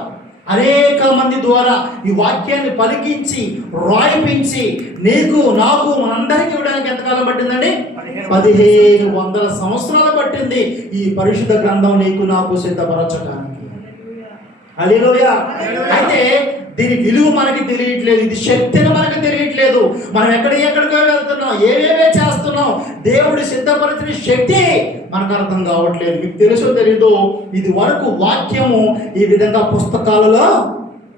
అనేక మంది ద్వారా ఈ వాక్యాన్ని పలికించి రాయిపించి నీకు నాకు మనందరికీ ఇవ్వడానికి ఎంతకాలం పట్టిందండి? 1500 సంవత్సరాలు పట్టింది ఈ పరిశుద్ధ గ్రంథం నీకు నాకు సిద్ధపరచడానికి. హల్లెలూయా. అయితే దీని విలువ మనకి తెలియట్లేదు, ఇది శక్తిని మనకు తెలియట్లేదు. మనం ఎక్కడికో వెళ్తున్నాం, ఏవేవే చేస్తున్నాం, దేవుడు సిద్ధపరిచిన శక్తి మనకు అర్థం కావట్లేదు. మీకు తెలుసో తెలీదో, ఇది వరకు వాక్యము ఈ విధంగా పుస్తకాలలో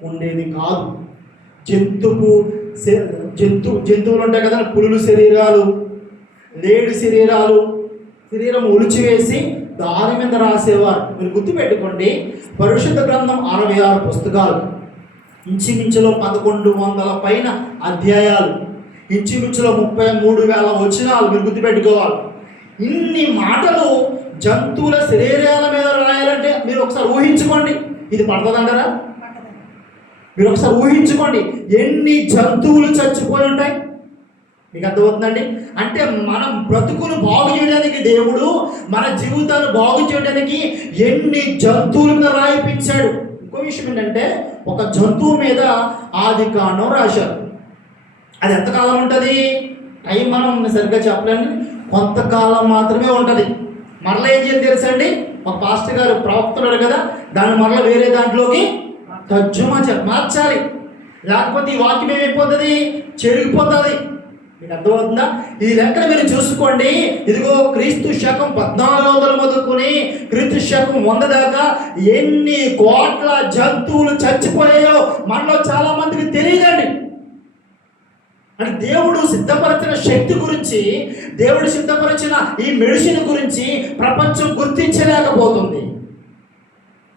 ఉండేది కాదు. జంతువులు ఉంటాయి కదా, పులులు శరీరాలు, లేడి శరీరం ఒలిచివేసి దాని మీద రాసేవారు. మీరు గుర్తుపెట్టుకోండి, పరిశుద్ధ గ్రంథం 66 పుస్తకాలు, ఇంచుమించులో 1100 పైన అధ్యాయాలు, ఇంచుమించులో 33,000 వచనాలు. మీరు గుర్తుపెట్టుకోవాలి. ఇన్ని మాటలు జంతువుల శరీరాల మీద రాయాలంటే మీరు ఒకసారి ఊహించుకోండి, ఇది పడుతుందంటారా? మీరు ఒకసారి ఊహించుకోండి, ఎన్ని జంతువులు చచ్చిపోయి ఉంటాయి. మీకు అర్థమవుతుందండి? అంటే మనం బ్రతుకును బాగు చేయడానికి దేవుడు మన జీవితాన్ని బాగు చేయడానికి ఎన్ని జంతువుల మీద రాయిపించాడు. ఇంకో విషయం ఏంటంటే, ఒక జంతువు మీద ఆదికాండం రాశారు. అది ఎంతకాలం ఉంటుంది? టైం మనం సరిగ్గా చెప్పలేము, కొంతకాలం మాత్రమే ఉంటుంది. మరలా ఏం చేయాలి తెలుసండి? ఒక పాస్టర్ గారు ప్రవక్తున్నాడు కదా, దాన్ని మరలా వేరే దాంట్లోకి తర్జుమా మార్చాలి. లేకపోతే ఈ వాక్యం ఏమైపోతుంది? చెరిగిపోతుంది. మీకు అర్థమవుతుందా? ఈ లెక్కను మీరు చూసుకోండి. ఇదిగో క్రీస్తు శకం 1400 మొదలుకొని క్రీస్తు శకం 100 దాకా ఎన్ని కోట్ల జంతువులు చచ్చిపోయాయో మనలో చాలా మందికి తెలియదండి. అంటే దేవుడు సిద్ధపరిచిన శక్తి గురించి, దేవుడు సిద్ధపరిచిన ఈ మెడిసిన్ గురించి ప్రపంచం గుర్తించలేకపోతుంది.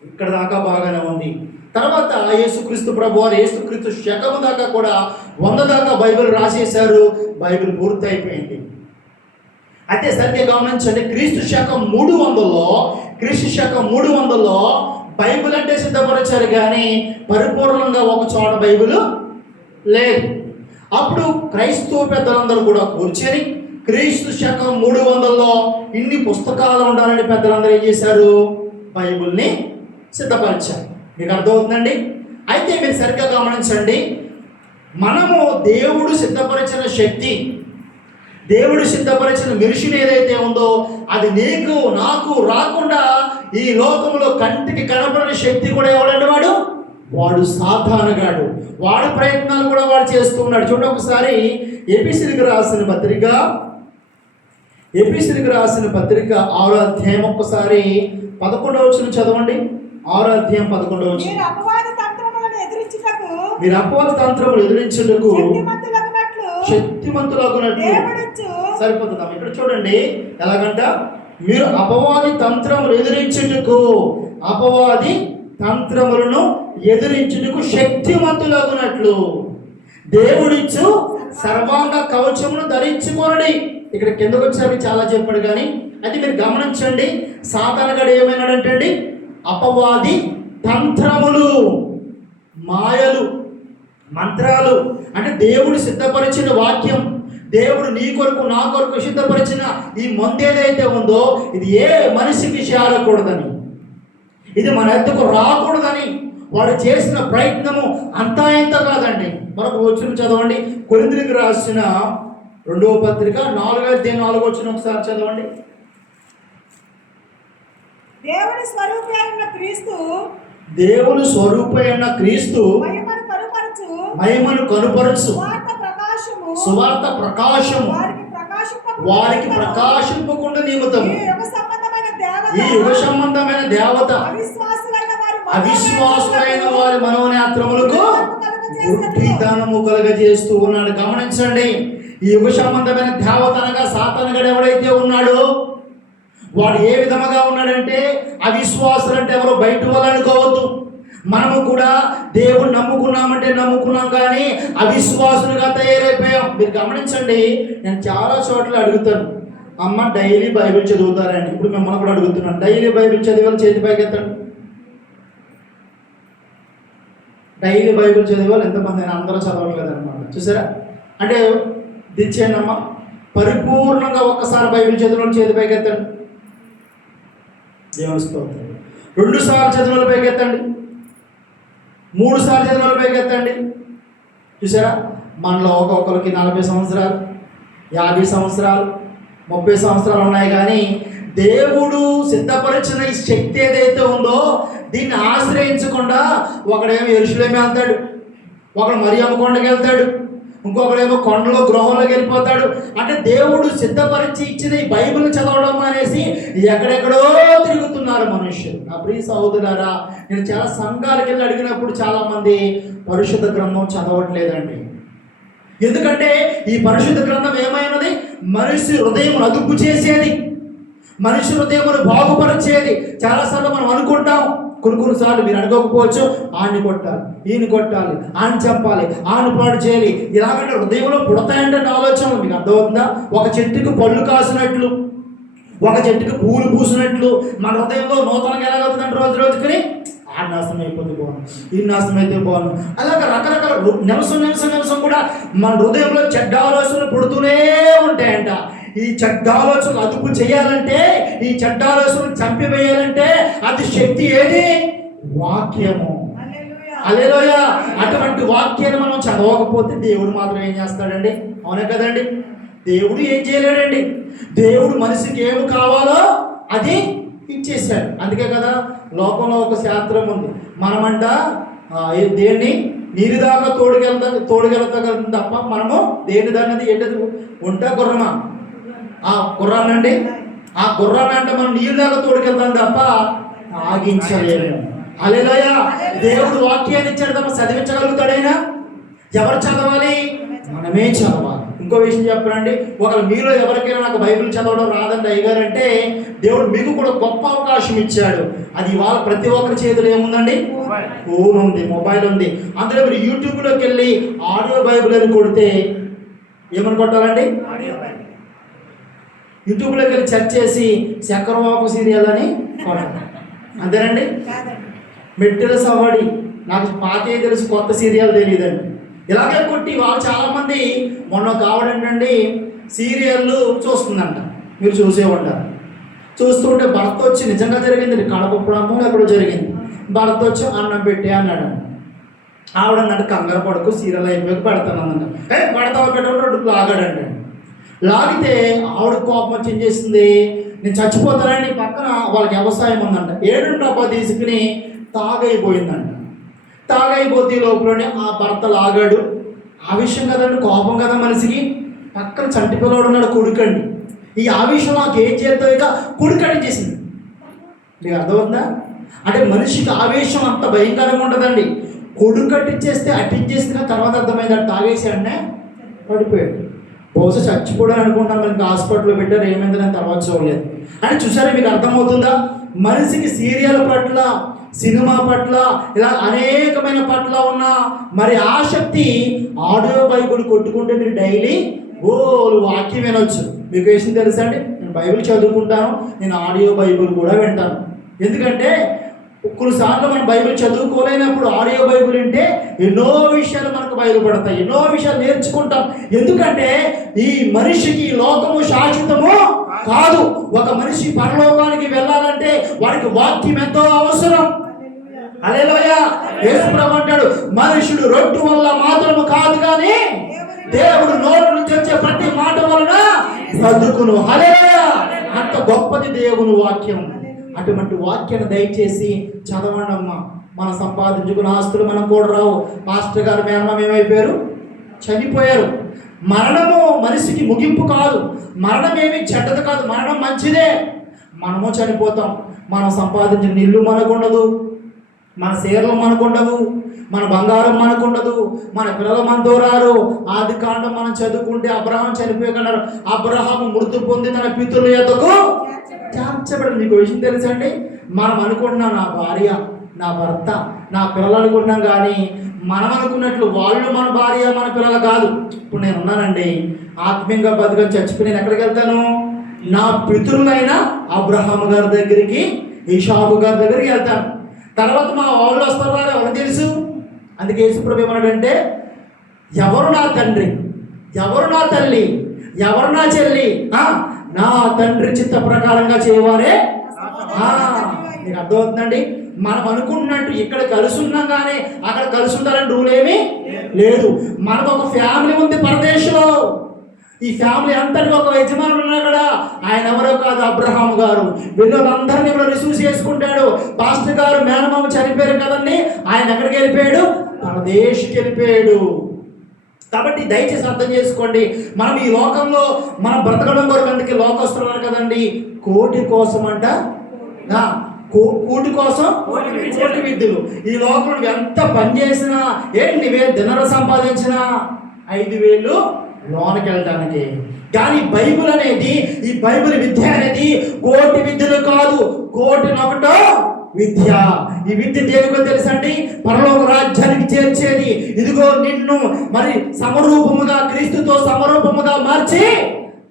ఇక్కడ దాకా బాగానే ఉంది. తర్వాత యేసుక్రీస్తు ప్రభు వారు యేసుక్రీస్తు శకము దాకా కూడా 100 దాకా బైబిల్ రాసేశారు. బైబిల్ పూర్తి అయిపోయింది. అయితే సరిగ్గా గమనించండి, క్రీస్తు శకం 300లో బైబిల్ అంటే సిద్ధపరిచారు, కానీ పరిపూర్ణంగా ఒక చోట బైబిల్ లేదు. అప్పుడు క్రైస్తవ పెద్దలందరూ కూడా కూర్చొని క్రీస్తు శకం 300లో ఇన్ని పుస్తకాలు ఉండాలని పెద్దలందరూ ఏం చేశారు? బైబిల్ని సిద్ధపరిచారు. మీకు అర్థమవుతుందండి? అయితే మీరు సరిగ్గా గమనించండి, మనము దేవుడు సిద్ధపరిచిన శక్తి, దేవుడు సిద్ధపరిచిన మెషిన్ ఏదైతే ఉందో అది నీకు నాకు రాకుండా ఈ లోకంలో కంటికి కనపడని శక్తి కూడా ఎవడండి? వాడు సాతానుగాడు. వాడు ప్రయత్నాలు కూడా వాడు చేస్తూ ఉన్నాడు. చూడండి ఒకసారి ఎఫెసీయులకు రాసిన పత్రిక 6వ అధ్యాయం ఒక్కసారి 11వ వచనం చదవండి. 6వ అధ్యాయం 11వ వచనం. మీరు అపవాది తంత్రములను ఎదిరించుటకు శక్తిమంతులగునట్లు సరిపోతుందా? ఇక్కడ చూడండి ఎలాగంట, మీరు అపవాది తంత్రములు ఎదిరించుటకు, అపవాది తంత్రములను ఎదిరించుటకు శక్తిమంతులగునట్లు దేవుడిచ్చు సర్వాంగ కవచమును ధరించుకోనండి. ఇక్కడ కిందకు వచ్చేసరికి చాలా చెప్పాడు, కానీ అయితే మీరు గమనించండి, సాతానుగాడు ఏమైనాడంటండి? అపవాది తంత్రములు, మాయలు, మంత్రాలు, అంటే దేవుడు సిద్ధపరిచిన వాక్యం, దేవుడు నీ కొరకు నా కొరకు సిద్ధపరిచిన ఈ మందు ఏదైతే ఉందో ఇది ఏ మనిషికి చేరకూడదని, ఇది మన ఎద్దకు రాకూడదని వాడు చేసిన ప్రయత్నము అంతా ఇంత కాదండి. మరొక వచనం చదవండి. కొరింథీయులకు రాసిన 2వ పత్రిక 4వ అధ్యాయం 4వ వచనం ఒకసారి చదవండి. దేవుని స్వరూపమైన క్రీస్తు మహిమను కనుపరచు సువార్త ప్రకాశము వారికి ప్రకాశింపకుండా నిమిత్తము ఈ యుగ సంబంధమైన దేవత అవిశ్వాసులైన వారి మనోనేత్రములకు గుడ్డితనము కలుగజేస్తూ ఉన్నాడు. గమనించండి, ఈ యుగ సంబంధమైన దేవత అనగా సాతానుగాడు ఎవడైతే ఉన్నాడో వాడు ఏ విధముగా ఉన్నాడంటే, అవిశ్వాసులు అంటే ఎవరో బయట వాళ్ళు అనుకోవద్దు. మనము కూడా దేవుడు నమ్ముకున్నాం, కానీ అవిశ్వాసులుగా తయారైపోయాం. మీరు గమనించండి, నేను చాలా చోట్ల అడుగుతాను, అమ్మ డైలీ బైబిల్ చదువుతారండి. ఇప్పుడు మిమ్మల్ని కూడా అడుగుతున్నాను, డైలీ బైబిల్ చదివాలి చేతి పైకి ఎత్తండి. డైలీ బైబిల్ చదివాలి ఎంతమంది? అందరూ చదవట్లేదు అనమాట. చూసారా? అంటే దించేయండి అమ్మ, పరిపూర్ణంగా ఒక్కసారి బైబిల్ చదివిన చేతి పైకి ఎత్తండి. దేవుని స్తోత్రం. 2 సార్లు చదివిన పైకి ఎత్తండి, 3 సార్లు చదివిన పైకి ఎత్తండి. చూసారా? మనలో ఒక్కొక్కరికి 40 సంవత్సరాలు, 50 సంవత్సరాలు, 30 సంవత్సరాలు ఉన్నాయి, కానీ దేవుడు సిద్ధపరిచిన ఈ శక్తి ఏదైతే ఉందో దీన్ని ఆశ్రయించకుండా ఒకడేమో యెరూషలేము వెళ్తాడు, ఒకడు మరియమ్మ కొండకి వెళ్తాడు, ఇంకొకడేమో కొండలో గృహంలోకి వెళ్ళిపోతాడు. అంటే దేవుడు సిద్ధపరిచి ఇచ్చిన ఈ బైబిల్ చదవడం అనేసి ఎక్కడెక్కడో తిరుగుతున్నారు మనుషులు. నా ప్రియ సహోదరులారా, నేను చాలా సంఘాలకు వెళ్ళి అడిగినప్పుడు చాలామంది పరిశుద్ధ గ్రంథం చదవట్లేదండి. ఎందుకంటే ఈ పరిశుద్ధ గ్రంథం ఏమైనది? మనిషి హృదయం అదుపు చేసేది, మనిషి హృదయమును బాగుపరిచేది. చాలాసార్లు మనం అనుకుంటాం, కొన్నిసార్లు మీరు అడగకపోవచ్చు, ఆడిని కొట్టాలి, ఈయన కొట్టాలి, ఆయన చంపాలి, ఆయన పాడు చేయాలి, ఇలాగంటే హృదయంలో పుడతాయంటే ఆలోచనలు. మీకు అర్థమవుతుందా? ఒక చెట్టుకు పళ్ళు కాసినట్లు, ఒక చెట్టుకు పూలు పూసినట్లు మన హృదయంలో నూతనంగా ఎలాగవుతుందంటే రోజు రోజుకి ఆ నాశనం అయిపోతే బాగుంది, ఈ నాశనం అయితే బాగుంది, అలాగే రకరకాల నిమిషం కూడా మన హృదయంలో చెడ్డ ఆలోచనలు పుడుతూనే ఉంటాయంట. ఈ చెడ్డ ఆలోచనలు అదుపు చేయాలంటే, ఈ చెడ్డ ఆలోచనలు చంపివేయాలంటే అది శక్తి ఏది? వాక్యము. హల్లెలూయా. అటువంటి వాక్యాన్ని మనం చదవకపోతే దేవుడు మాత్రం ఏం చేస్తాడండి? అవునే కదండి? దేవుడు ఏం చేయలేడండి. దేవుడు మనిషికి ఏమి కావాలో అది ఇచ్చేసాడు. అందుకే కదా లోకంలో ఒక శాస్త్రం ఉంది, మనమంట దేన్ని నీరు దాకా తోడుకెళ్తాం తప్ప మనము దేని దాన్ని ఏంటది ఉంటే గుర్రమా గుర్రానండి ఆ గుర్రాన్ని అంటే మనం నీరు దాకా తోడుకెళ్తాం తప్ప ఆగించలేము. హల్లెలూయా. దేవుడు వాక్యాన్ని ఇచ్చాడు తప్ప చదివించగలుగుతాడైనా? ఎవరు చదవాలి? మనమే చదవాలి. ఇంకో విషయం చెప్పండి, ఒకవేళ మీలో ఎవరికైనా నాకు బైబిల్ చదవడం రాదండి అయ్యగారు అంటే, దేవుడు మీకు కూడా గొప్ప అవకాశం ఇచ్చాడు. అది ఇవాళ ప్రతి ఒక్కరి చేతిలో ఏముందండి? ఫోన్ ఉంది, మొబైల్ ఉంది. అందులో మీరు యూట్యూబ్లోకి వెళ్ళి ఆడియో బైబిల్ అని కొడితే ఏమని కొట్టాలండి? యూట్యూబ్లోకి వెళ్ళి సెర్చ్ చేసి చక్రవాకు సీరియల్ అని కొట్టాలి. అంతేనండి. మెట్టెల సవాడి నాకు పాతే తెలుసు, కొత్త సీరియల్ తెలియదండి. ఇలాగే కొట్టి వాళ్ళు చాలామంది మొన్న కావడండి సీరియళ్ళు చూస్తుందంట. మీరు చూసే ఉంటారు. చూస్తుంటే భర్త వచ్చి, నిజంగా జరిగింది, కడప ప్రాంతంలో ఎక్కడో జరిగింది. భర్త వచ్చి అన్నం పెట్టే అన్నాడు. ఆవిడ అన్నట్టు కంగారు పడుకు, సీరియల్ అయిపోయి పెడతాను అన్నమాట. పెడతావా పెట్టడం లాగాడండి. లాగితే ఆవిడ కోపం వచ్చి ఏం చేసింది, నేను చచ్చిపోతానని పక్కన వాళ్ళకి వ్యవసాయం ఉందంట, 7 డబ్బా తీసుకుని తాగైపోయిందంట. తాగైపోతే లోపలనే ఆ భర్త లాగాడు. ఆవేశం కదండి, కోపం కదా మనిషికి. పక్కన చంటి పిల్లవాడు ఉన్నాడు, కొడుకండి. ఈ ఆవేశం నాకు ఏం చేద్దాం, ఇక కొడుకని చేసింది. మీకు అర్థమవుతుందా? అంటే మనిషికి ఆవేశం అంత భయంకరంగా ఉంటుందండి. కొడుకు అట్టించేస్తే అట్టించేసిన తర్వాత అర్థమైంది, అటు తాగేసి అంటే పడిపోయాడు. బహుశా చచ్చిపోవడం అనుకుంటాం, మనకి హాస్పిటల్లో పెట్టారు, ఏమైంది నేను తర్వాత చూడలేదు. అంటే చూసారా, మీకు అర్థమవుతుందా? మనిషికి సీరియల్ పట్ల, సినిమా పట్ల, ఇలా అనేకమైన పట్ల ఉన్న మరి ఆసక్తి ఆడియో బైబుల్ కొట్టుకుంటే మీరు డైలీ వాక్యం వినొచ్చు. మీకు విషయం తెలుసా అండి, నేను బైబిల్ చదువుకుంటాను, నేను ఆడియో బైబుల్ కూడా వింటాను. ఎందుకంటే కొన్నిసార్లు మనం బైబిల్ చదువుకోలేనప్పుడు ఆడియో బైబిల్ వింటే ఎన్నో విషయాలు మనకు బయలుపడతాయి, ఎన్నో విషయాలు నేర్చుకుంటాం. ఎందుకంటే ఈ మనిషికి లోకము శాశ్వతము కాదు. ఒక మనిషి పరలోకానికి వెళ్ళాలంటే వాడికి వాక్యం ఎంతో అవసరం. హల్లెలూయా. యేసు ప్రభువు అంటాడు, మనుషుడు రొట్టె వల్ల మాత్రము కాదు కానీ దేవుడు నోటి నుంచి వచ్చే ప్రతి మాట వలన బ్రతుకును. హల్లెలూయా. అంత గొప్పది దేవుని వాక్యం. అటువంటి వాక్యాన్ని దయచేసి చదవండి అమ్మా. మనం సంపాదించుకున్న ఆస్తులు మనం కూడా రావు. మాస్టర్ గారు మేనమామ ఏమైపోయారు? చనిపోయారు. మరణము మనిషికి ముగింపు కాదు. మరణం ఏమి చెడ్డది కాదు, మరణం మంచిదే. మనము చనిపోతాం. మనం సంపాదించిన ఇల్లు మనకుండదు, మన షేర్లు మనకుండవు, మన బంగారం మనకుండదు, మన పిల్లలు మనతో రారు. ఆది కాండం మనం చదువుకుంటే అబ్రహాం చనిపోయన్నారు. అబ్రహాము మృతి పొంది తన పితరుల యొద్దకు చేర్చబడి. మీకు విషయం తెలుసండి, మనం అనుకుంటున్నాం నా భార్య, నా భర్త, నా పిల్లలు అనుకుంటున్నాం, కానీ మనం అనుకున్నట్లు వాళ్ళు మన భార్య, మన పిల్లలు కాదు. ఇప్పుడు నేను ఉన్నానండి, ఆత్మీయంగా బతుకొని చచ్చిపోయి నేను ఎక్కడికి వెళ్తాను? నా పితరులైన అబ్రహాము గారి దగ్గరికి, ఇషాకు గారి దగ్గరికి వెళ్తాను. తర్వాత మా వాళ్ళు వస్తారు, వారు ఎవరు తెలుసు. అందుకే యేసుప్రభు ఏమన్నాడంటే, ఎవరు నా తండ్రి, ఎవరు నా తల్లి, ఎవరు నా చెల్లి, నా తండ్రి చిత్త ప్రకారంగా చేయవారే. మీకు అర్థమవుతుందండి. మనం అనుకుంటున్నట్టు ఇక్కడ కలిసి ఉన్నాం కానీ అక్కడ కలిసి ఉండాలని రూల్ ఏమీ లేదు. మనకు ఒక ఫ్యామిలీ ఉంది పరదేశంలో. ఈ ఫ్యామిలీ అంతటికి ఒక యజమానుడు ఉన్నాడు కదా, ఆయన ఎవరో కాదు, అబ్రహాము గారు. వీళ్ళందరినీ కూడా రిసీవ్ చేసుకుంటాడు. పాస్టర్ గారు మేనమామ చనిపోయారు కదండి, ఆయన ఎక్కడికి వెళ్ళిపోయాడు? పరదేశికి వెళ్ళిపోయాడు. కాబట్టి దయచేసి అర్థం చేసుకోండి, మనం ఈ లోకంలో మనం బ్రతకడం కొరకు, అందుకే లోకస్తున్నారు కదండి, కోటి కోసం అంట, కూటి కోసం కోటి విద్యలు. ఈ లోకంలో ఎంత పని చేసినా, ఏంటి దినర సంపాదించినా 5,000 లోనికి వెళ్ళడానికి. కానీ బైబిల్ అనేది, ఈ బైబిల్ విద్య అనేది కోటి విద్యలు కాదు, 1,01 విద్య. ఈ విద్య దేనికో తెలుసండి? పరలోక రాజ్యానికి చేర్చేది. ఇదిగో నిన్ను మరి సమరూపముగా, క్రీస్తుతో సమరూపముగా మార్చి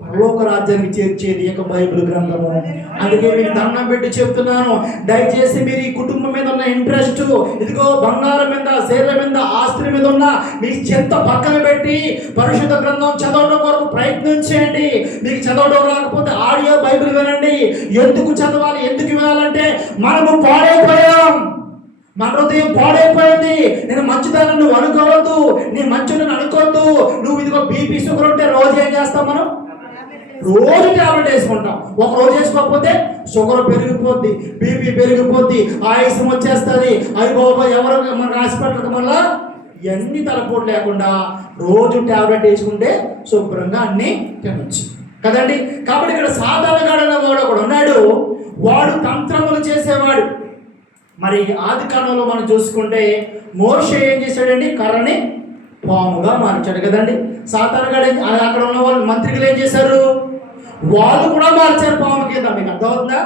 పరలోక రాజ్యానికి చేర్చేది యొక్క బైబిల్ గ్రంథము. అందుకే మీకు దండం పెట్టి చెప్తున్నాను, దయచేసి మీరు ఈ కుటుంబం మీద ఉన్న ఇంట్రెస్ట్, ఇదిగో బంగారం మీద, షేర్ల మీద, ఆస్తుల మీద ఉన్న మీ చింత పక్కన పెట్టి పరిశుద్ధ గ్రంథం చదవడం కొరకు ప్రయత్నం చేయండి. మీకు చదవడం రాకపోతే ఆడియో బైబిల్ వినండి. ఎందుకు చదవాలి, ఎందుకు వినాలంటే మనము పాడైపోయాం, మన హృదయం పాడైపోయింది. నేను మంచిదాన్ని నువ్వు అనుకోవద్దు, నీ మంచుని అనుకోవద్దు. నువ్వు ఇదిగో బీపీ షుగర్ ఉంటే రోజు ఏం చేస్తాం మనం? రోజు టాబ్లెట్ వేసుకుంటాం. ఒక రోజు వేసుకోకపోతే షుగర్ పెరిగిపోద్ది, బీపీ పెరిగిపోద్ది, ఆయాసం వచ్చేస్తుంది. అవి బాబా ఎవరు మన హాస్పిటల్కి మళ్ళా ఇవన్నీ తలపోటు లేకుండా రోజు టాబ్లెట్ వేసుకుంటే శుభ్రంగా అన్నీ తినొచ్చు కదండి. కాబట్టి ఇక్కడ సాధారణ వాడు ఒకడు ఉన్నాడు, వాడు తంత్రములు చేసేవాడు. మరి ఆది కాలంలో మనం చూసుకుంటే మోషే ఏం చేశాడండి? కర్రని పాముగా మార్చాడు కదండి. సాతానుగాడు అక్కడ ఉన్న వాళ్ళు మంత్రికులు ఏం చేశారు? వాళ్ళు కూడా మార్చారు పాము కింద. మీకు అర్థమవుతుందా?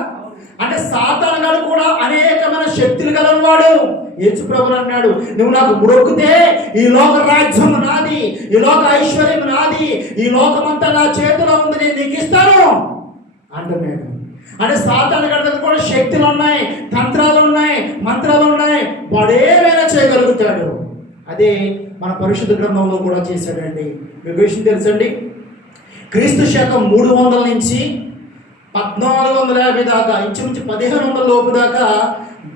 అంటే సాతానుగాడు కూడా అనేకమైన శక్తులు గలవాడు. యేసు ప్రభువు అన్నాడు, నువ్వు నాకు మొక్కితే ఈ లోక రాజ్యం నాది, ఈ లోక ఐశ్వర్యం నాది, ఈ లోకమంతా నా చేతిలో ఉంది, నేను నీకు ఇస్తాను అంటున్నాడు. అంటే సాతానుగాడి దగ్గర కూడా శక్తులు ఉన్నాయి, తంత్రాలు ఉన్నాయి, మంత్రాలు ఉన్నాయి. వాడు ఏమైనా చేయగలుగుతాడు. అదే మన పరిశుద్ధ గ్రంథంలో కూడా చేశాడండి. మీకు విషయం తెలుసండి, క్రీస్తు శకం 300 నుంచి 1450 దాకా, ఇంచుమించు 1500 లోపు దాకా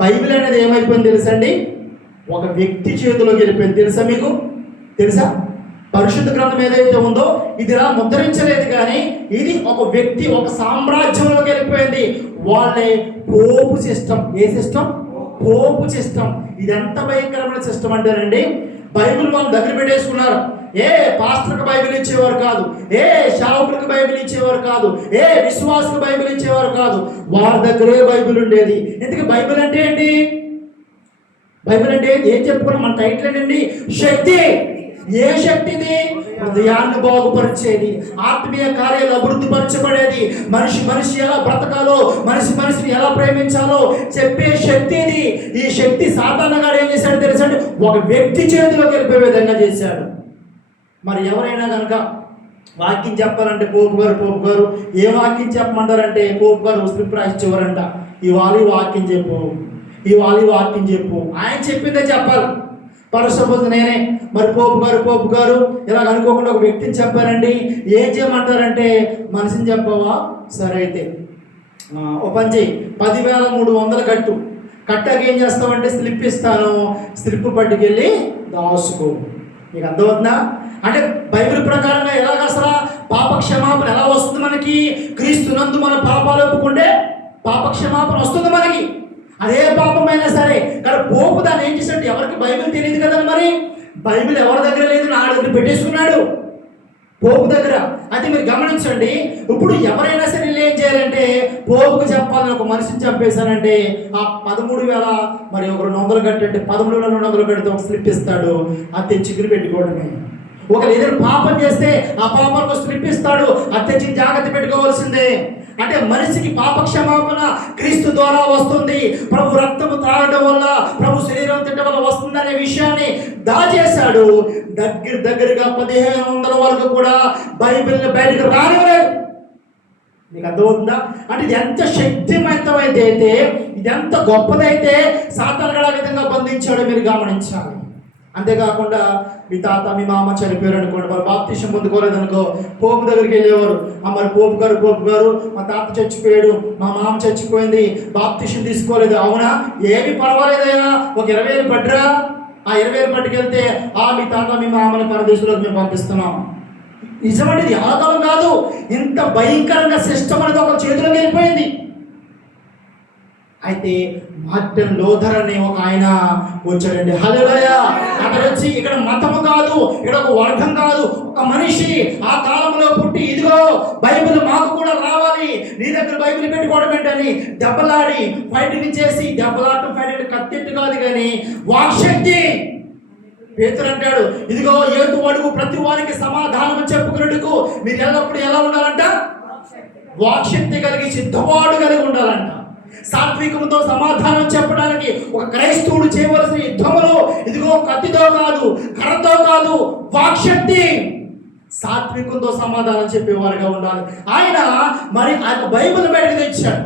బైబిల్ అనేది ఏమైపోయింది తెలుసండి? ఒక వ్యక్తి చేతిలోకి వెళ్ళిపోయింది. తెలుసా మీకు? తెలుసా? పరిశుద్ధ గ్రంథం ఏదైతే ఉందో ఇది ఇలా ముద్రించలేదు, కానీ ఇది ఒక వ్యక్తి, ఒక సామ్రాజ్యంలోకి వెళ్ళిపోయింది. వాళ్ళే పోపు సిస్టమ్. ఏ సిస్టమ్? పోపు సిస్టమ్. ఇది ఎంత భయంకరమైన సిస్టమ్ అంటారండి. బైబిల్ వాళ్ళు దగ్గర పెట్టేసుకున్నారు. ఏ పాస్టర్కి బైబిల్ ఇచ్చేవారు కాదు, ఏ శావుకులకు బైబిల్ ఇచ్చేవారు కాదు, ఏ విశ్వాసులకు బైబిల్ ఇచ్చేవారు కాదు. వారి దగ్గరే బైబిల్ ఉండేది. ఎందుకు? బైబిల్ అంటే ఏంటి? బైబిల్ అంటే ఏం చెప్పుకున్నాం? మన టైటిల్ ఏంటండి? శక్తి. ఏ శక్తిది? హృదయాన్ని బాగుపరిచేది, ఆత్మీయ కార్యాలు అభివృద్ధి పరచబడేది, మనిషి ఎలా బ్రతకాలో, మనిషిని ఎలా ప్రేమించాలో చెప్పే శక్తి ఇది. ఈ శక్తి సాధారణంగా ఏం చేశాడు తెలుసండి? ఒక వ్యక్తి చేతిలోకి వెళ్ళిపోయే విధంగా చేశాడు. మరి ఎవరైనా కనుక వాక్యం చెప్పాలంటే పోపు గారు ఏ వాక్యం చెప్పమంటారంటే పోపు గారు స్క్రిప్ట్ రాసిచ్చేవారంట. ఇవాళ వాక్యం చెప్పు, ఇవాళ వాక్యం చెప్పు. ఆయన చెప్పిందే చెప్పాలి. సపోజ్ నేనే మరి పోపు గారు ఇలా అనుకోకుండా ఒక వ్యక్తిని చెప్పారండి, ఏం చేయమంటారంటే మనిషిని చెప్పవా? సరే అయితే ఓ పని చేయి, 10,300 కట్టాక ఏం చేస్తామంటే స్లిప్ ఇస్తాను, స్లిప్ పట్టుకెళ్ళి దాసుకో. మీకు అర్థమవుతుందా? అంటే బైబిల్ ప్రకారంగా ఎలాగ అసలు పాప క్షమాపణ ఎలా వస్తుంది మనకి? క్రీస్తునందు మన పాపాలు ఒప్పుకుంటే పాప క్షమాపణ వస్తుంది మనకి. అదే పాపమైనా సరే. కానీ పోపు దాన్ని ఏం చేశాడు? ఎవరికి బైబిల్ తెలియదు కదా. మరి బైబిల్ ఎవరి దగ్గర లేదు, నా దగ్గర పెట్టేసుకున్నాడు, పోపు దగ్గర. అది మీరు గమనించండి. ఇప్పుడు ఎవరైనా సరే ఏం చేయాలంటే పోపుకు చెప్పాలని ఒక మనిషిని చంపేశానంటే ఆ 13,000 మరి ఒక 200 కట్టంటే 13,200 కడితే ఒక స్లిప్ ఇస్తాడు, అది తెచ్చుకుని పెట్టుకోవడమే. ఒకరు ఏదైనా పాపం చేస్తే ఆ పాపాలకు స్లిప్ ఇస్తాడు, అది తెచ్చి జాగ్రత్త పెట్టుకోవాల్సిందే. అంటే మనిషికి పాప క్షమాపణ క్రీస్తు ద్వారా వస్తుంది. ప్రభు రక్తము తాగడం వల్ల, ప్రభు శరీరం తినడం వల్ల వస్తుందనే విషయాన్ని దాచేశాడు. దగ్గరగా 1500 వరకు కూడా బైబిల్ని బయటకు రానివ్వలేదు. మీకు అర్థమవుతుందా? అంటే ఇది ఎంత శక్తివంతమైతే, ఇది ఎంత గొప్పదైతే సాతానుగాడు ఆ విధంగా బంధించాడో మీరు గమనించాలి. అంతేకాకుండా మీ తాత మీ మామ చనిపోయారు అనుకోండి, మరి బాప్తిసం పొందుకోలేదు అనుకో, పోపు దగ్గరికి వెళ్ళేవారు. మరి పోపు గారు మా తాత చచ్చిపోయాడు, మా మామ చచ్చిపోయింది, బాప్తిసం తీసుకోలేదు. అవునా? ఏమి పర్వాలేదైనా ఒక 20,000 పడ్డరా, ఆ 20,000 పట్టుకెళ్తే మీ తాత మీ మామని పరదేశంలోకి మేము పంపిస్తున్నాం. నిజమండి, ఇది ఆగం కాదు. ఇంత భయంకరంగా సిస్టమ్ అనేది ఒక చేతిలోకి వెళ్ళిపోయింది. అయితే మార్టిన్ లూథర్ అనే ఒక ఆయన వచ్చాడండి. హల్లెలూయా! అతను వచ్చి ఇక్కడ మతము కాదు, ఇక్కడ ఒక వర్గం కాదు, ఒక మనిషి ఆ కాలంలో పుట్టి ఇదిగో బైబిల్ మాకు కూడా రావాలి, నీ దగ్గర బైబిల్ పెట్టుకోవడం ఏంటని దెబ్బలాడి ఫైటింగ్ చేసి, దెబ్బలాటం ఫైటింగ్ కత్తెట్టు కాదు కానీ వాక్శక్తి. పేతురు అంటాడు, ఇదిగో ఏటు అడుగు ప్రతి వారికి సమాధానం చెప్పుకున్నట్టుకు మీరు ఎల్లప్పుడు ఎలా ఉండాలంట? వాక్శక్తి కలిగి సిద్ధపాటు కలిగి ఉండాలంట. సాత్వికంతో సమాధానం చెప్పడానికి ఒక క్రైస్తవుడు చేయవలసిన యుద్ధములో ఇదిగో కత్తితో కాదు, కర్రతో కాదు, వాక్శక్తి, సాత్వికంతో సమాధానం చెప్పేవారుగా ఉండాలి. ఆయన మరి ఆయన బైబిల్ బయటకు తెచ్చాడు.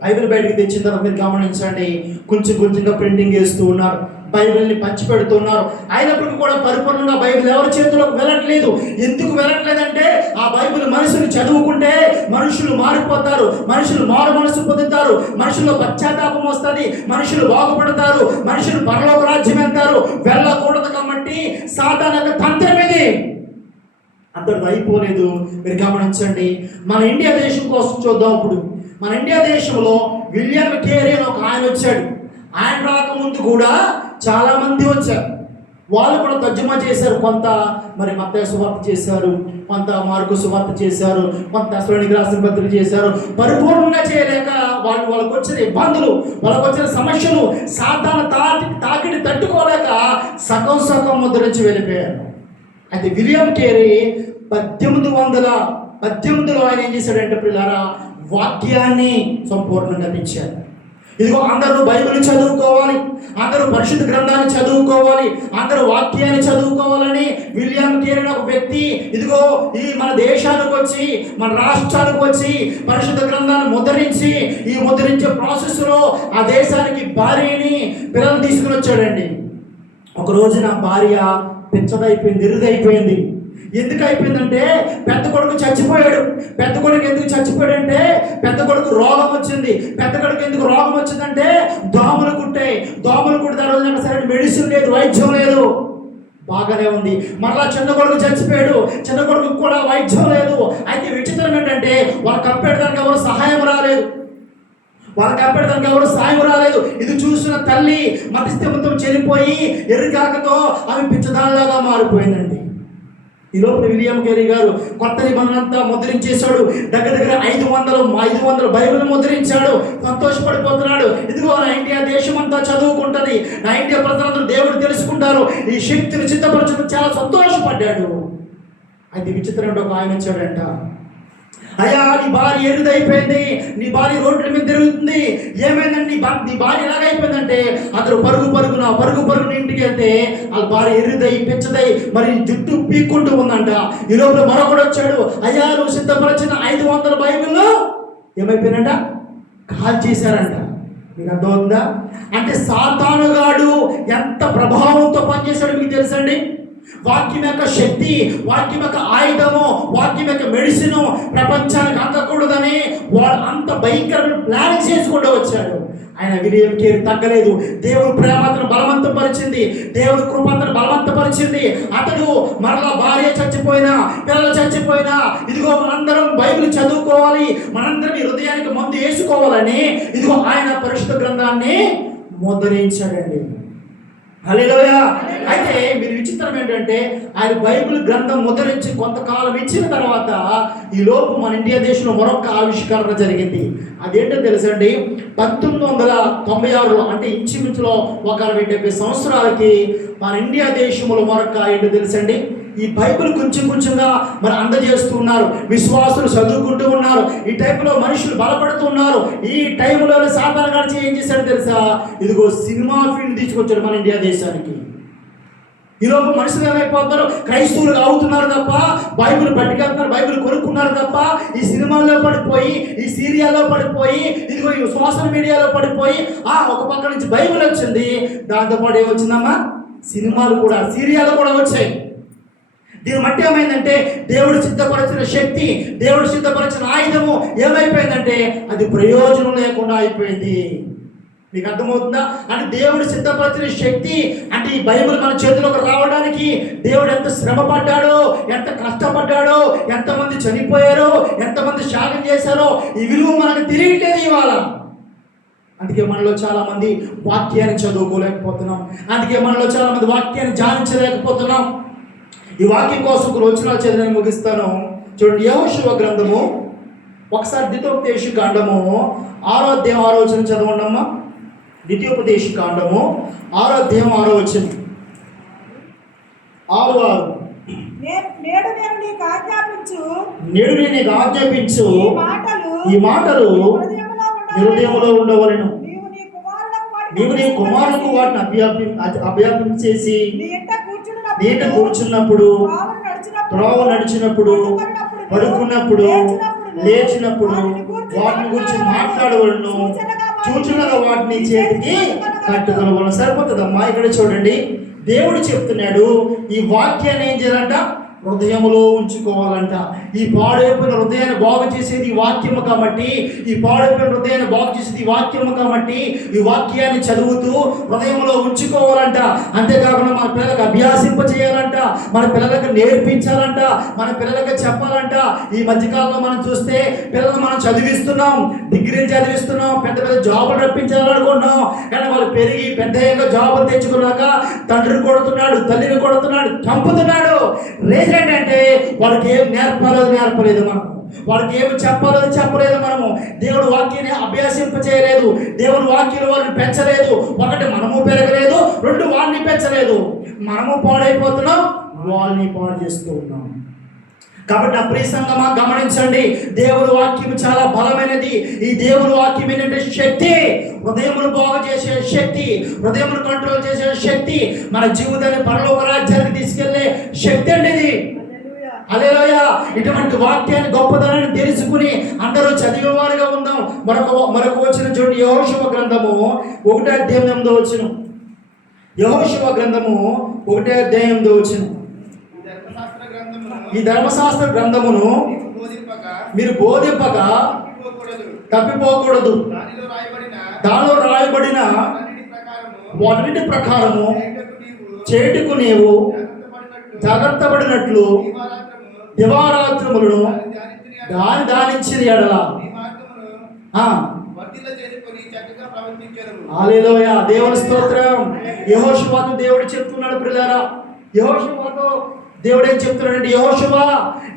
బైబిల్ బయటకు తెచ్చిన తర్వాత మీరు గమనించండి, కొంచెంగా ప్రింటింగ్ చేస్తూ ఉన్నారు, బైబిల్ని పంచిపెడుతున్నారు. అయినప్పటికీ కూడా పరిపూర్ణంగా బైబిల్ ఎవరి చేతిలోకి వెళ్ళట్లేదు. ఎందుకు వెళ్ళట్లేదంటే ఆ బైబిల్ మనుషులు చదువుకుంటే మనుషులు మారిపోతారు, మనుషులు మారు మనసు పొందుతారు, మనుషుల్లో పశ్చాత్తాపం వస్తుంది, మనుషులు బాగుపడతారు, మనుషులు పరలోక రాజ్యం వెళ్తారు. వెళ్ళకూడదు కాబట్టి సాతాను తంత్రం ఇది. అంతటితో అయిపోలేదు. మీరు గమనించండి, మన ఇండియా దేశం కోసం చూద్దాం. ఇప్పుడు మన ఇండియా దేశంలో విలియం కేరీ అని ఒక ఆయన వచ్చాడు. ఆయన రాకముందు కూడా చాలా మంది వచ్చారు. వాళ్ళు కూడా తర్జుమా చేశారు. కొంత మరి మత్తయి సువార్త చేశారు, కొంత మార్కు సువార్త చేశారు, కొంత తెస్సలోనికీయులకు రాసిన పత్రిక చేశారు. పరిపూర్ణంగా చేయలేక వాళ్ళకు వచ్చిన ఇబ్బందులు, వాళ్ళకు వచ్చిన సమస్యలు, సాతాను తాకిడి తట్టుకోలేక సగం ముద్రించి వెళ్ళిపోయారు. అయితే విలియం కేరీ 1818లో ఆయన ఏం చేశాడంటే పిల్లారా, వాక్యాన్ని సంపూర్ణంగా తెచ్చారు. ఇదిగో అందరూ బైబిల్ చదువుకోవాలి, అందరూ పరిశుద్ధ గ్రంథాన్ని చదువుకోవాలి, అందరూ వాక్యాన్ని చదువుకోవాలని విలియం కేరీ ఒక వ్యక్తి ఇదిగో ఈ మన దేశానికి వచ్చి, మన రాష్ట్రానికి వచ్చి పరిశుద్ధ గ్రంథాన్ని ముద్రించి, ఈ ముద్రించే ప్రాసెస్లో ఆ దేశానికి భార్యని పిల్లలు తీసుకుని వచ్చాడండి. ఒక రోజు నా భార్య పిచ్చదైపోయింది, ఇరుదైపోయింది. ఎందుకు అయిపోయిందంటే పెద్ద కొడుకు చచ్చిపోయాడు. పెద్ద కొడుకు ఎందుకు చచ్చిపోయాడంటే పెద్ద కొడుకు రోగం వచ్చింది. పెద్ద కొడుకు ఎందుకు రోగం వచ్చిందంటే దోమలు కుట్టాయి. దోమలు కుట్టిన రోజు సరైన మెడిసిన్ లేదు, వైద్యం లేదు, బాగానే ఉంది. మరలా చిన్న కొడుకు చచ్చిపోయాడు. చిన్న కొడుకు కూడా వైద్యం లేదు. అయితే విచిత్రం ఏంటంటే వాళ్ళు కప్పెడడానికి ఎవరు సహాయం రాలేదు. వాళ్ళకి అప్పటిదానికి ఎవరు సాయం రాలేదు. ఇది చూసిన తల్లి మతిస్థిమితం చెల్లిపోయి ఎర్రికాకతో ఆమె పిచ్చదానిలాగా మారిపోయిందండి. ఈ లోపల విలియం కేరీ గారు కొత్త నిబంధన అంతా ముద్రించేశాడు. దగ్గర 500 బైబిల్ ముద్రించాడు. సంతోషపడిపోతున్నాడు. ఇదిగో నా ఇండియా దేశం అంతా చదువుకుంటుంది, నా ఇండియా ప్రజలందరూ దేవుడు తెలుసుకుంటారు, ఈ శక్తిని సిద్ధపరచడం చాలా సంతోషపడ్డాడు. అయితే విచిత్రం ఒక ఆయన వచ్చాడంట. అయ్యా, నీ భార్య ఎరుదైపోయింది, నీ భార్య రోడ్ల మీద తిరుగుతుంది, ఏమైందండి నీ భార్య ఎలాగైపోయిందంటే అతడు పరుగున ఇంటికి వెళ్తే వాళ్ళ భార్య ఎరుదై పిచ్చదై మరి జుట్టు పీక్కుంటూ ఉందంట. ఈ లోపల మరొకడు వచ్చాడు. అయ్యా, నువ్వు సిద్ధపరిచిన 500 బైబిల్లో ఏమైపోయినంట, కాల్ చేశారంట. మీకు అర్థమవుతుందా? అంటే సాతానుగాడు ఎంత ప్రభావంతో పనిచేశాడు మీకు తెలుసండి. వాక్యం యొక్క శక్తి, వాక్యం యొక్క ఆయుధము, వాక్యం యొక్క మెడిసిన్ ప్రపంచానికి అందకూడదని వాడు అంత భయంకరమైన ప్లాన్ చేసుకుంటూ వచ్చాడు. ఆయన విలియం కేరీ తగ్గలేదు. దేవుడు ప్రేమ అతను బలవంతపరిచింది, దేవుడు కృప అతను బలవంతపరిచింది. అతడు మరలా భార్య చచ్చిపోయినా, పిల్లలు చచ్చిపోయినా, ఇదిగో మనందరం బైబిల్ చదువుకోవాలి, మనందరం ఈ హృదయానికి మందు వేసుకోవాలని ఇదిగో ఆయన పరిశుద్ధ గ్రంథాన్ని ముద్రించాడండి. హల్లెలూయా. అయితే మీరు విచిత్రం ఏంటంటే ఆయన బైబిల్ గ్రంథం ముద్రించి కొంతకాలం ఇచ్చిన తర్వాత ఈ లోపు మన ఇండియా దేశంలో మరొక ఆవిష్కరణ జరిగింది. అదేంటో తెలుసండి, 1996లో అంటే ఇంచుమించులో 170 సంవత్సరాలకి మన ఇండియా దేశంలో మరొక ఏంటో తెలుసండి, ఈ బైబిల్ కొంచెంగా మరి అందజేస్తున్నారు. విశ్వాసులు చదువుకుంటూ ఉన్నారు. ఈ టైంలో మనుషులు బలపడుతున్నారు. ఈ టైంలో సాతాను గడిచి ఏం చేశాడు తెలుసా, ఇదిగో సినిమా ఫీల్డ్ తీసుకొచ్చాడు మన ఇండియా దేశానికి. ఈలోపు మనుషులు ఏమైపోతున్నారు, క్రైస్తవులుగా అవుతున్నారు తప్ప బైబిల్ పట్టుకెళ్తున్నారు, బైబిల్ కొనుక్కున్నారు తప్ప ఈ సినిమాల్లో పడిపోయి, ఈ సీరియాల్లో పడిపోయి, ఇదిగో ఈ సోషల్ మీడియాలో పడిపోయి ఒక పక్క నుంచి బైబిల్ వచ్చింది, దాంతోపాటు ఏమొచ్చిందమ్మా, సినిమాలు కూడా, సీరియాలు కూడా వచ్చాయి. దీని బట్టి ఏమైందంటే దేవుడు సిద్ధపరిచిన శక్తి, దేవుడు సిద్ధపరిచిన ఆయుధము ఏమైపోయిందంటే అది ప్రయోజనం లేకుండా అయిపోయింది. మీకు అర్థమవుతుందా? అంటే దేవుడు సిద్ధపరిచిన శక్తి అంటే ఈ బైబిల్ మన చేతిలోకి రావడానికి దేవుడు ఎంత శ్రమ పడ్డాడో, ఎంత కష్టపడ్డాడో, ఎంతమంది చనిపోయారో, ఎంతమంది త్యాగం చేశారో ఈ విలువ మనకు తెలియట్లేదు ఇవాళ. అందుకే మనలో చాలా మంది వాక్యాన్ని చదువుకోలేకపోతున్నాం. అందుకే మనలో చాలా మంది వాక్యాన్ని ధ్యానించలేకపోతున్నాం. ఈ వాక్యం కోసం కొన్ని వచనాలు చదివి ముగిస్తాను. చూడండి, యెహోషువ గ్రంథము ఒకసారి ద్వితీయోపదేశకాండము 6వ అధ్యాయం 6వ వచనం చదవండమ్మా. ద్వితీయోపదేశకాండము 6వ అధ్యాయం 6వ వచనం. 6:6 నేడు నేను నీకు ఆజ్ఞాపించు ఈ మాటలు హృదయములో ఉండవలెను. నీవు నీ కుమారులకు వాటిని అభ్యాపించేసి నీట కూర్చున్నప్పుడు, త్రోవ నడిచినప్పుడు, పడుకున్నప్పుడు, లేచినప్పుడు వాటిని గురించి మాట్లాడవలను, సూచనగా వాటిని చేతికి కట్టుకోవలను. సరిపోతుందమ్మా. ఇక్కడ చూడండి, దేవుడు చెప్తున్నాడు ఈ వాక్యాన్ని ఏం చేయాలంట, హృదయములో ఉంచుకోవాలంట. ఈ పాడైపోయిన హృదయాన్ని బాగు చేసేది ఈ వాక్యము కాబట్టి, ఈ పాడైపోయిన హృదయాన్ని బాగు చేసేది ఈ వాక్యము కాబట్టి ఈ వాక్యాన్ని చదువుతూ హృదయంలో ఉంచుకోవాలంట. అంతేకాకుండా మన పిల్లలకు అభ్యాసింప చేయాలంట, మన పిల్లలకు నేర్పించాలంట, మన పిల్లలకు చెప్పాలంట. ఈ మధ్యకాలంలో మనం చూస్తే పిల్లలు మనం చదివిస్తున్నాం, డిగ్రీలు చదివిస్తున్నాం, పెద్ద పెద్ద జాబులు రప్పించాలనుకుంటున్నాం. కానీ వాళ్ళు పెరిగి పెద్ద జాబులు తెచ్చుకున్నాక తండ్రిని కొడుతున్నాడు, తల్లిని కొడుతున్నాడు, చంపుతున్నాడు. రీజన్ అంటే వాడికి ఏం నేర్పలేదు మనం, వాడికి ఏమి చెప్పలేదు మనము. దేవుడు వాక్యాన్ని అభ్యాసింప చేయలేదు, దేవుడు వాక్యం వారిని పెంచలేదు. ఒకటి మనము పెరగలేదు, రెండు వాడిని పెంచలేదు. మనము పాడైపోతున్నాం, వాళ్ళని పాడు చేస్తూ ఉన్నాం. కాబట్టి నా ప్రియ సంగమా గమనించండి, దేవుని వాక్యం చాలా బలమైనది. ఈ దేవుని వాక్యం ఏంటంటే శక్తి, హృదయమును బాగు చేసే శక్తి, హృదయమును కంట్రోల్ చేసే శక్తి, మన జీవితాన్ని పరలోక రాజ్యానికి తీసుకెళ్లే శక్తి అండి ఇది. హల్లెలూయా. ఇటువంటి వాక్యాన్ని గొప్పదనాన్ని తెలుసుకుని అందరూ చదివేవారుగా ఉందాం. మరొక వచ్చిన చూడండి, యెహోషువ గ్రంథము 1:8 యెహోషువ గ్రంథము 1:8. ఈ ధర్మశాస్త్ర గ్రంథమును మీరు బోధింపక తప్పిపోకూడదు. దానిలో రాయబడిన వాటి ప్రకారము చేటుకు నీవు జాగ్రత్త పడినట్లు దివారాత్రములను దానించిన ఎడల హల్లెలూయా. దేవుని స్తోత్రం. యెహోషువతో దేవుడు చెప్తున్నాడు ప్రియులారా, యెహోషువతో దేవుడు ఏం చెప్తున్నాడంటే, యెహోషువ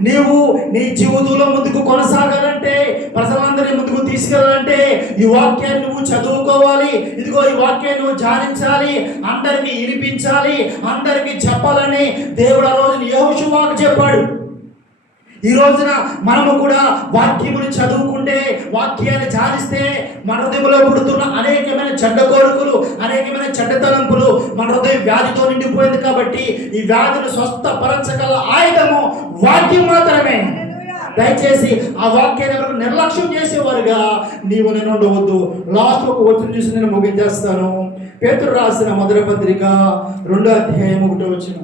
నీవు నీ జీవితంలో ముందుకు కొనసాగాలంటే, ప్రజలందరినీ ముందుకు తీసుకెళ్ళాలంటే ఈ వాక్యాన్ని నువ్వు చదువుకోవాలి. ఇదిగో ఈ వాక్యాన్ని నువ్వు ధ్యానించాలి, అందరికీ వినిపించాలి, అందరికీ చెప్పాలని దేవుడు ఆ రోజున యెహోషువకు చెప్పాడు. ఈ రోజున మనము కూడా వాక్యమును చదువుకుంటే, వాక్యాన్ని ధ్యానిస్తే మన హృదయంలో పుడుతున్న అనేకమైన చెడ్డ కోరికలు, అనేకమైన చెడ్డ తలంపులు, మన హృదయం వ్యాధితో నిండిపోయింది. కాబట్టి ఈ వ్యాధిని స్వస్థపరచగల ఆయుధము వాక్యం మాత్రమే. దయచేసి ఆ వాక్యాన్ని ఎవరు నిర్లక్ష్యం చేసేవారుగా నీవు నేను ఉండవద్దు. లాస్ట్ ఒక వచనం చూసి నేను ముగించేస్తాను. పేతురు రాసిన మొదటి పత్రిక 2:1.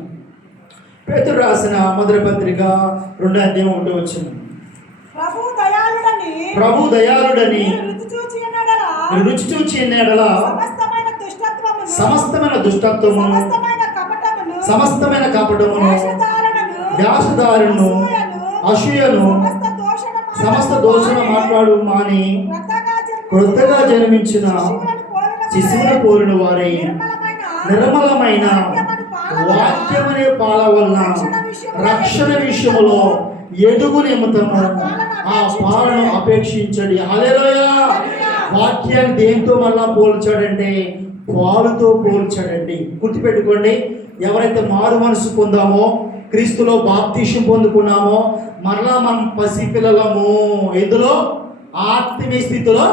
పేతురు రాసిన మొదటి పత్రిక 2:1. ప్రభు దయాళుడని రుచి చూచి ఎన్నడలా సమస్తమైన దుష్టత్వము, సమస్తమైన కపటమును, వ్యాసదారును, అసూయను, సమస్త దోషణ మాట్లాడు మాని క్రొత్తగా జన్మించిన శిశువును పోలిన వారై నిర్మలమైన వాక్యమనే పాల వలన రక్షణ విషయంలో ఎదుగు నిమిత్తము ఆ పాలను అపేక్షించండి. హల్లెలూయా. వాక్యాన్ని దేంతో మళ్ళా పోల్చాడంటే పాలుతో పోల్చాడండి. గుర్తుపెట్టుకోండి, ఎవరైతే మారు మనసు పొందామో, క్రీస్తులో బాప్తిష్యం పొందుకున్నామో, మరలా మనం పసిపిల్లలము. ఎందులో? ఆత్మీయ స్థితిలో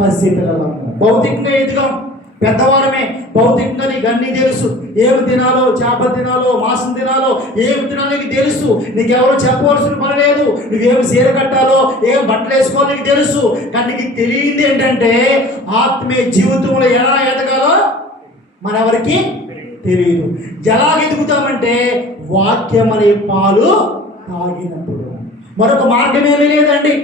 పసిపిల్లలము. భౌతికంగా ఎదుగాం, పెద్దవారమే. భౌతికంగా నీకు అన్నీ తెలుసు. ఏమి తినాలో, చేపలు తినాలో, మాంసం తినాలో, ఏమి తినాలో నీకు తెలుసు. నీకెవరో చెప్పవలసిన పని లేదు. నువ్వేమి చీర కట్టాలో, ఏం బట్టలు వేసుకోవాలో నీకు తెలుసు. కానీ నీకు తెలియంది ఏంటంటే ఆత్మీయ జీవితంలో ఎలా ఎదగాలో మనెవరికి తెలియదు. ఎలా ఎదుగుతామంటే వాక్యం అనే పాలు తాగినప్పుడు. మరొక మార్గమేమీ లేదండి,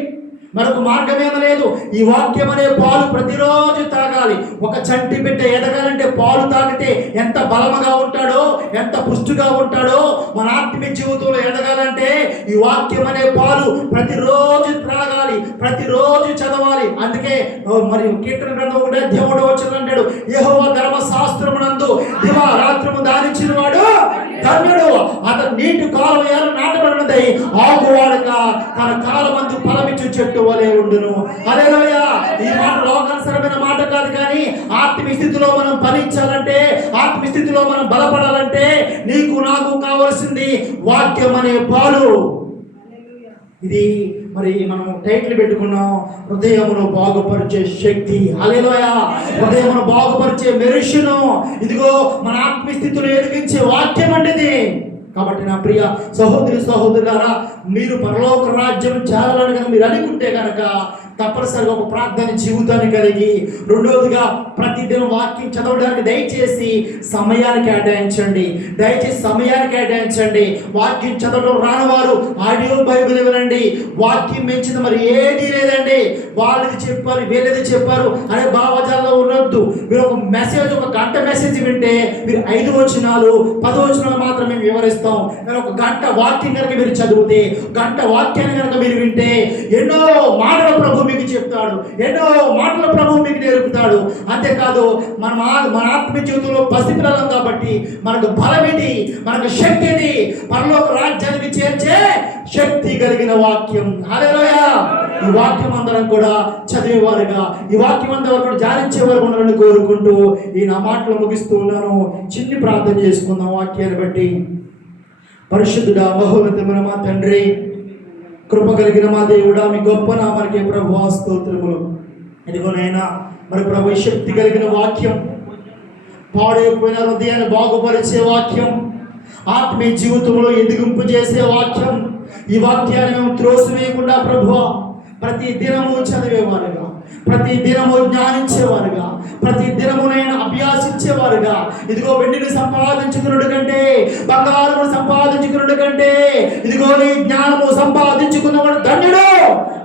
మరొక మార్గమేమీ లేదు. ఈ వాక్యం అనే పాలు ప్రతిరోజు తాగాలి. ఒక చంటి బిడ్డ ఎదగాలంటే పాలు తాగితే ఎంత బలముగా ఉంటాడో, ఎంత పుష్టిగా ఉంటాడో, మన ఆత్మీయ జీవితంలో ఎదగాలంటే ఈ వాక్యం అనే పాలు ప్రతిరోజు త్రాగాలి, ప్రతిరోజు చదవాలి. అందుకే మరి కీర్తన గ్రంథం 1:3 అంటాడు, యెహోవా ధర్మశాస్త్రమునందు దివారాత్రము ధ్యానించిన వాడు ధన్యుడు, అతను నీటి కాలువయాలు నాటబడినదై ఆకువాడగా తన కాలమందు ఫలమిచ్చు చెట్టు వలె ఉండును. హల్లెలూయా. ఈ మాట లోకానుసరమైన మాట కాదు, కానీ ఆత్మీయ స్థితిలో మనం ఫలించాలంటే, ఆత్మీయ స్థితిలో మనం బలపడాలంటే నీకు నాకు కావలసింది వాక్యం అనే పాలు. ఇది మరి మనం టైటిల్ పెట్టుకున్నాం, హృదయమును బాగుపరిచే శక్తి. హల్లెలూయా. హృదయమును బాగుపరిచే మెరుషును. ఇదిగో మన ఆత్మీయ స్థితిలో ఎదిగించే వాక్యం అంటే. కాబట్టి నా ప్రియ సహోదరి సహోదరులారా, మీరు పరలోక రాజ్యం చేరాలని కనుక మీరు అనుకుంటే కనుక తప్పనిసరిగా ఒక ప్రార్థన జీవితాన్ని కలిగి, రెండవదిగా ప్రతిదినం వాక్యం చదవడానికి దయచేసి సమయాన్ని కేటాయించండి. దయచేసి సమయాన్ని కేటాయించండి. వాక్యం చదవడం రానివారు ఆడియో బైబిల్ వినండి. వాక్యం మించింది మరి ఏదీ లేదండి. వాళ్ళది చెప్పారు, వీళ్ళది చెప్పారు అనే భావజాలంలో ఉండొద్దు. మీరు ఒక మెసేజ్, ఒక గంట మెసేజ్ వింటే మీరు 5 వచనాలు 10 వచనాలు మాత్రమే వివరిస్తాం. నేను ఒక గంట వాక్యం కనుక మీరు చదివితే, గంట వాక్యాన్ని కనుక మీరు వింటే ఎన్నో మాటల ప్రభు మీకు చెప్తాడు, ఎన్నో మాటల ప్రభు మీకు నేర్పుతాడు. అంతేకాదు మన ఆత్మీయ జీవితంలో పసిపిల్లలం కాబట్టి మనకు బలమిది, మనకు శక్తి ఇది, పరలోక రాజ్యానికి చేర్చే శక్తి కలిగిన వాక్యం. హల్లెలూయా. ఈ వాక్యం అందరం కూడా చదివేవారుగా, ఈ వాక్యం అందరం కూడా ధ్యానించేవారు ఉండాలని కోరుకుంటూ ఈ నా మాటలు ముగిస్తూ ఉన్నాను. చిన్ని ప్రార్థన చేసుకుందాం వాక్యాన్ని బట్టి. పరిశుద్ధుడా, మహోన్నతమైన మా తండ్రి, కృప కలిగిన మా దేవుడా, మీ గొప్ప నామానికి ప్రభువా స్తోత్రములు. ఇదిగోనైనా మరి ప్రభు శక్తి కలిగిన వాక్యం, పాడైపోయిన హృదయాన్ని బాగుపరిచే వాక్యం, ఆత్మీయ జీవితంలో ఎదిగింపు చేసే వాక్యం. ఈ వాక్యాన్ని మేము త్రోసివేయకుండా ప్రభువా ప్రతి దినము చదివేవారుగా, ప్రతి దినము జ్ఞానించేవారుగా, ప్రతి దినమునైనా అభ్యాసించేవారుగా, ఇదిగో వెండిని సంపాదించుకున్నట్టు కంటే, బంగారమును సంపాదించుకున్నట్టు కంటే, ఇదిగో నీ జ్ఞానము సంపాదించుకున్నవాడు ధన్యుడు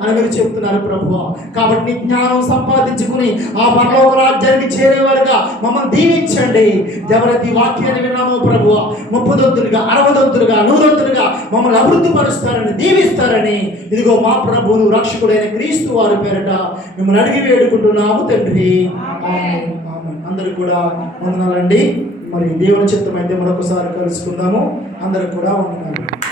అని మీరు చెప్తున్నారు ప్రభువా. కాబట్టి నీ జ్ఞానం సంపాదించుకుని ఆ పరలోక రాజ్యానికి చేరేవారుగా మమ్మల్ని దీవించండి. ఎవరైతే ఈ వాక్యాన్ని విన్నామో ప్రభువా, 30 60 100 మమ్మల్ని అభివృద్ధి పరుస్తారని, దీవిస్తారని ఇదిగో మా ప్రభువును రక్షకుడైన క్రీస్తు వారి పేరట మిమ్మల్ని అడిగి వేడుకుంటున్నాము తండ్రి. ఆమేన్. ఆమేన్. అందరూ కూడా వందనాలండి. మరి దేవుని చిత్తమైతే మరొకసారి కలుసుకుందాము. అందరూ కూడా వందనాలు.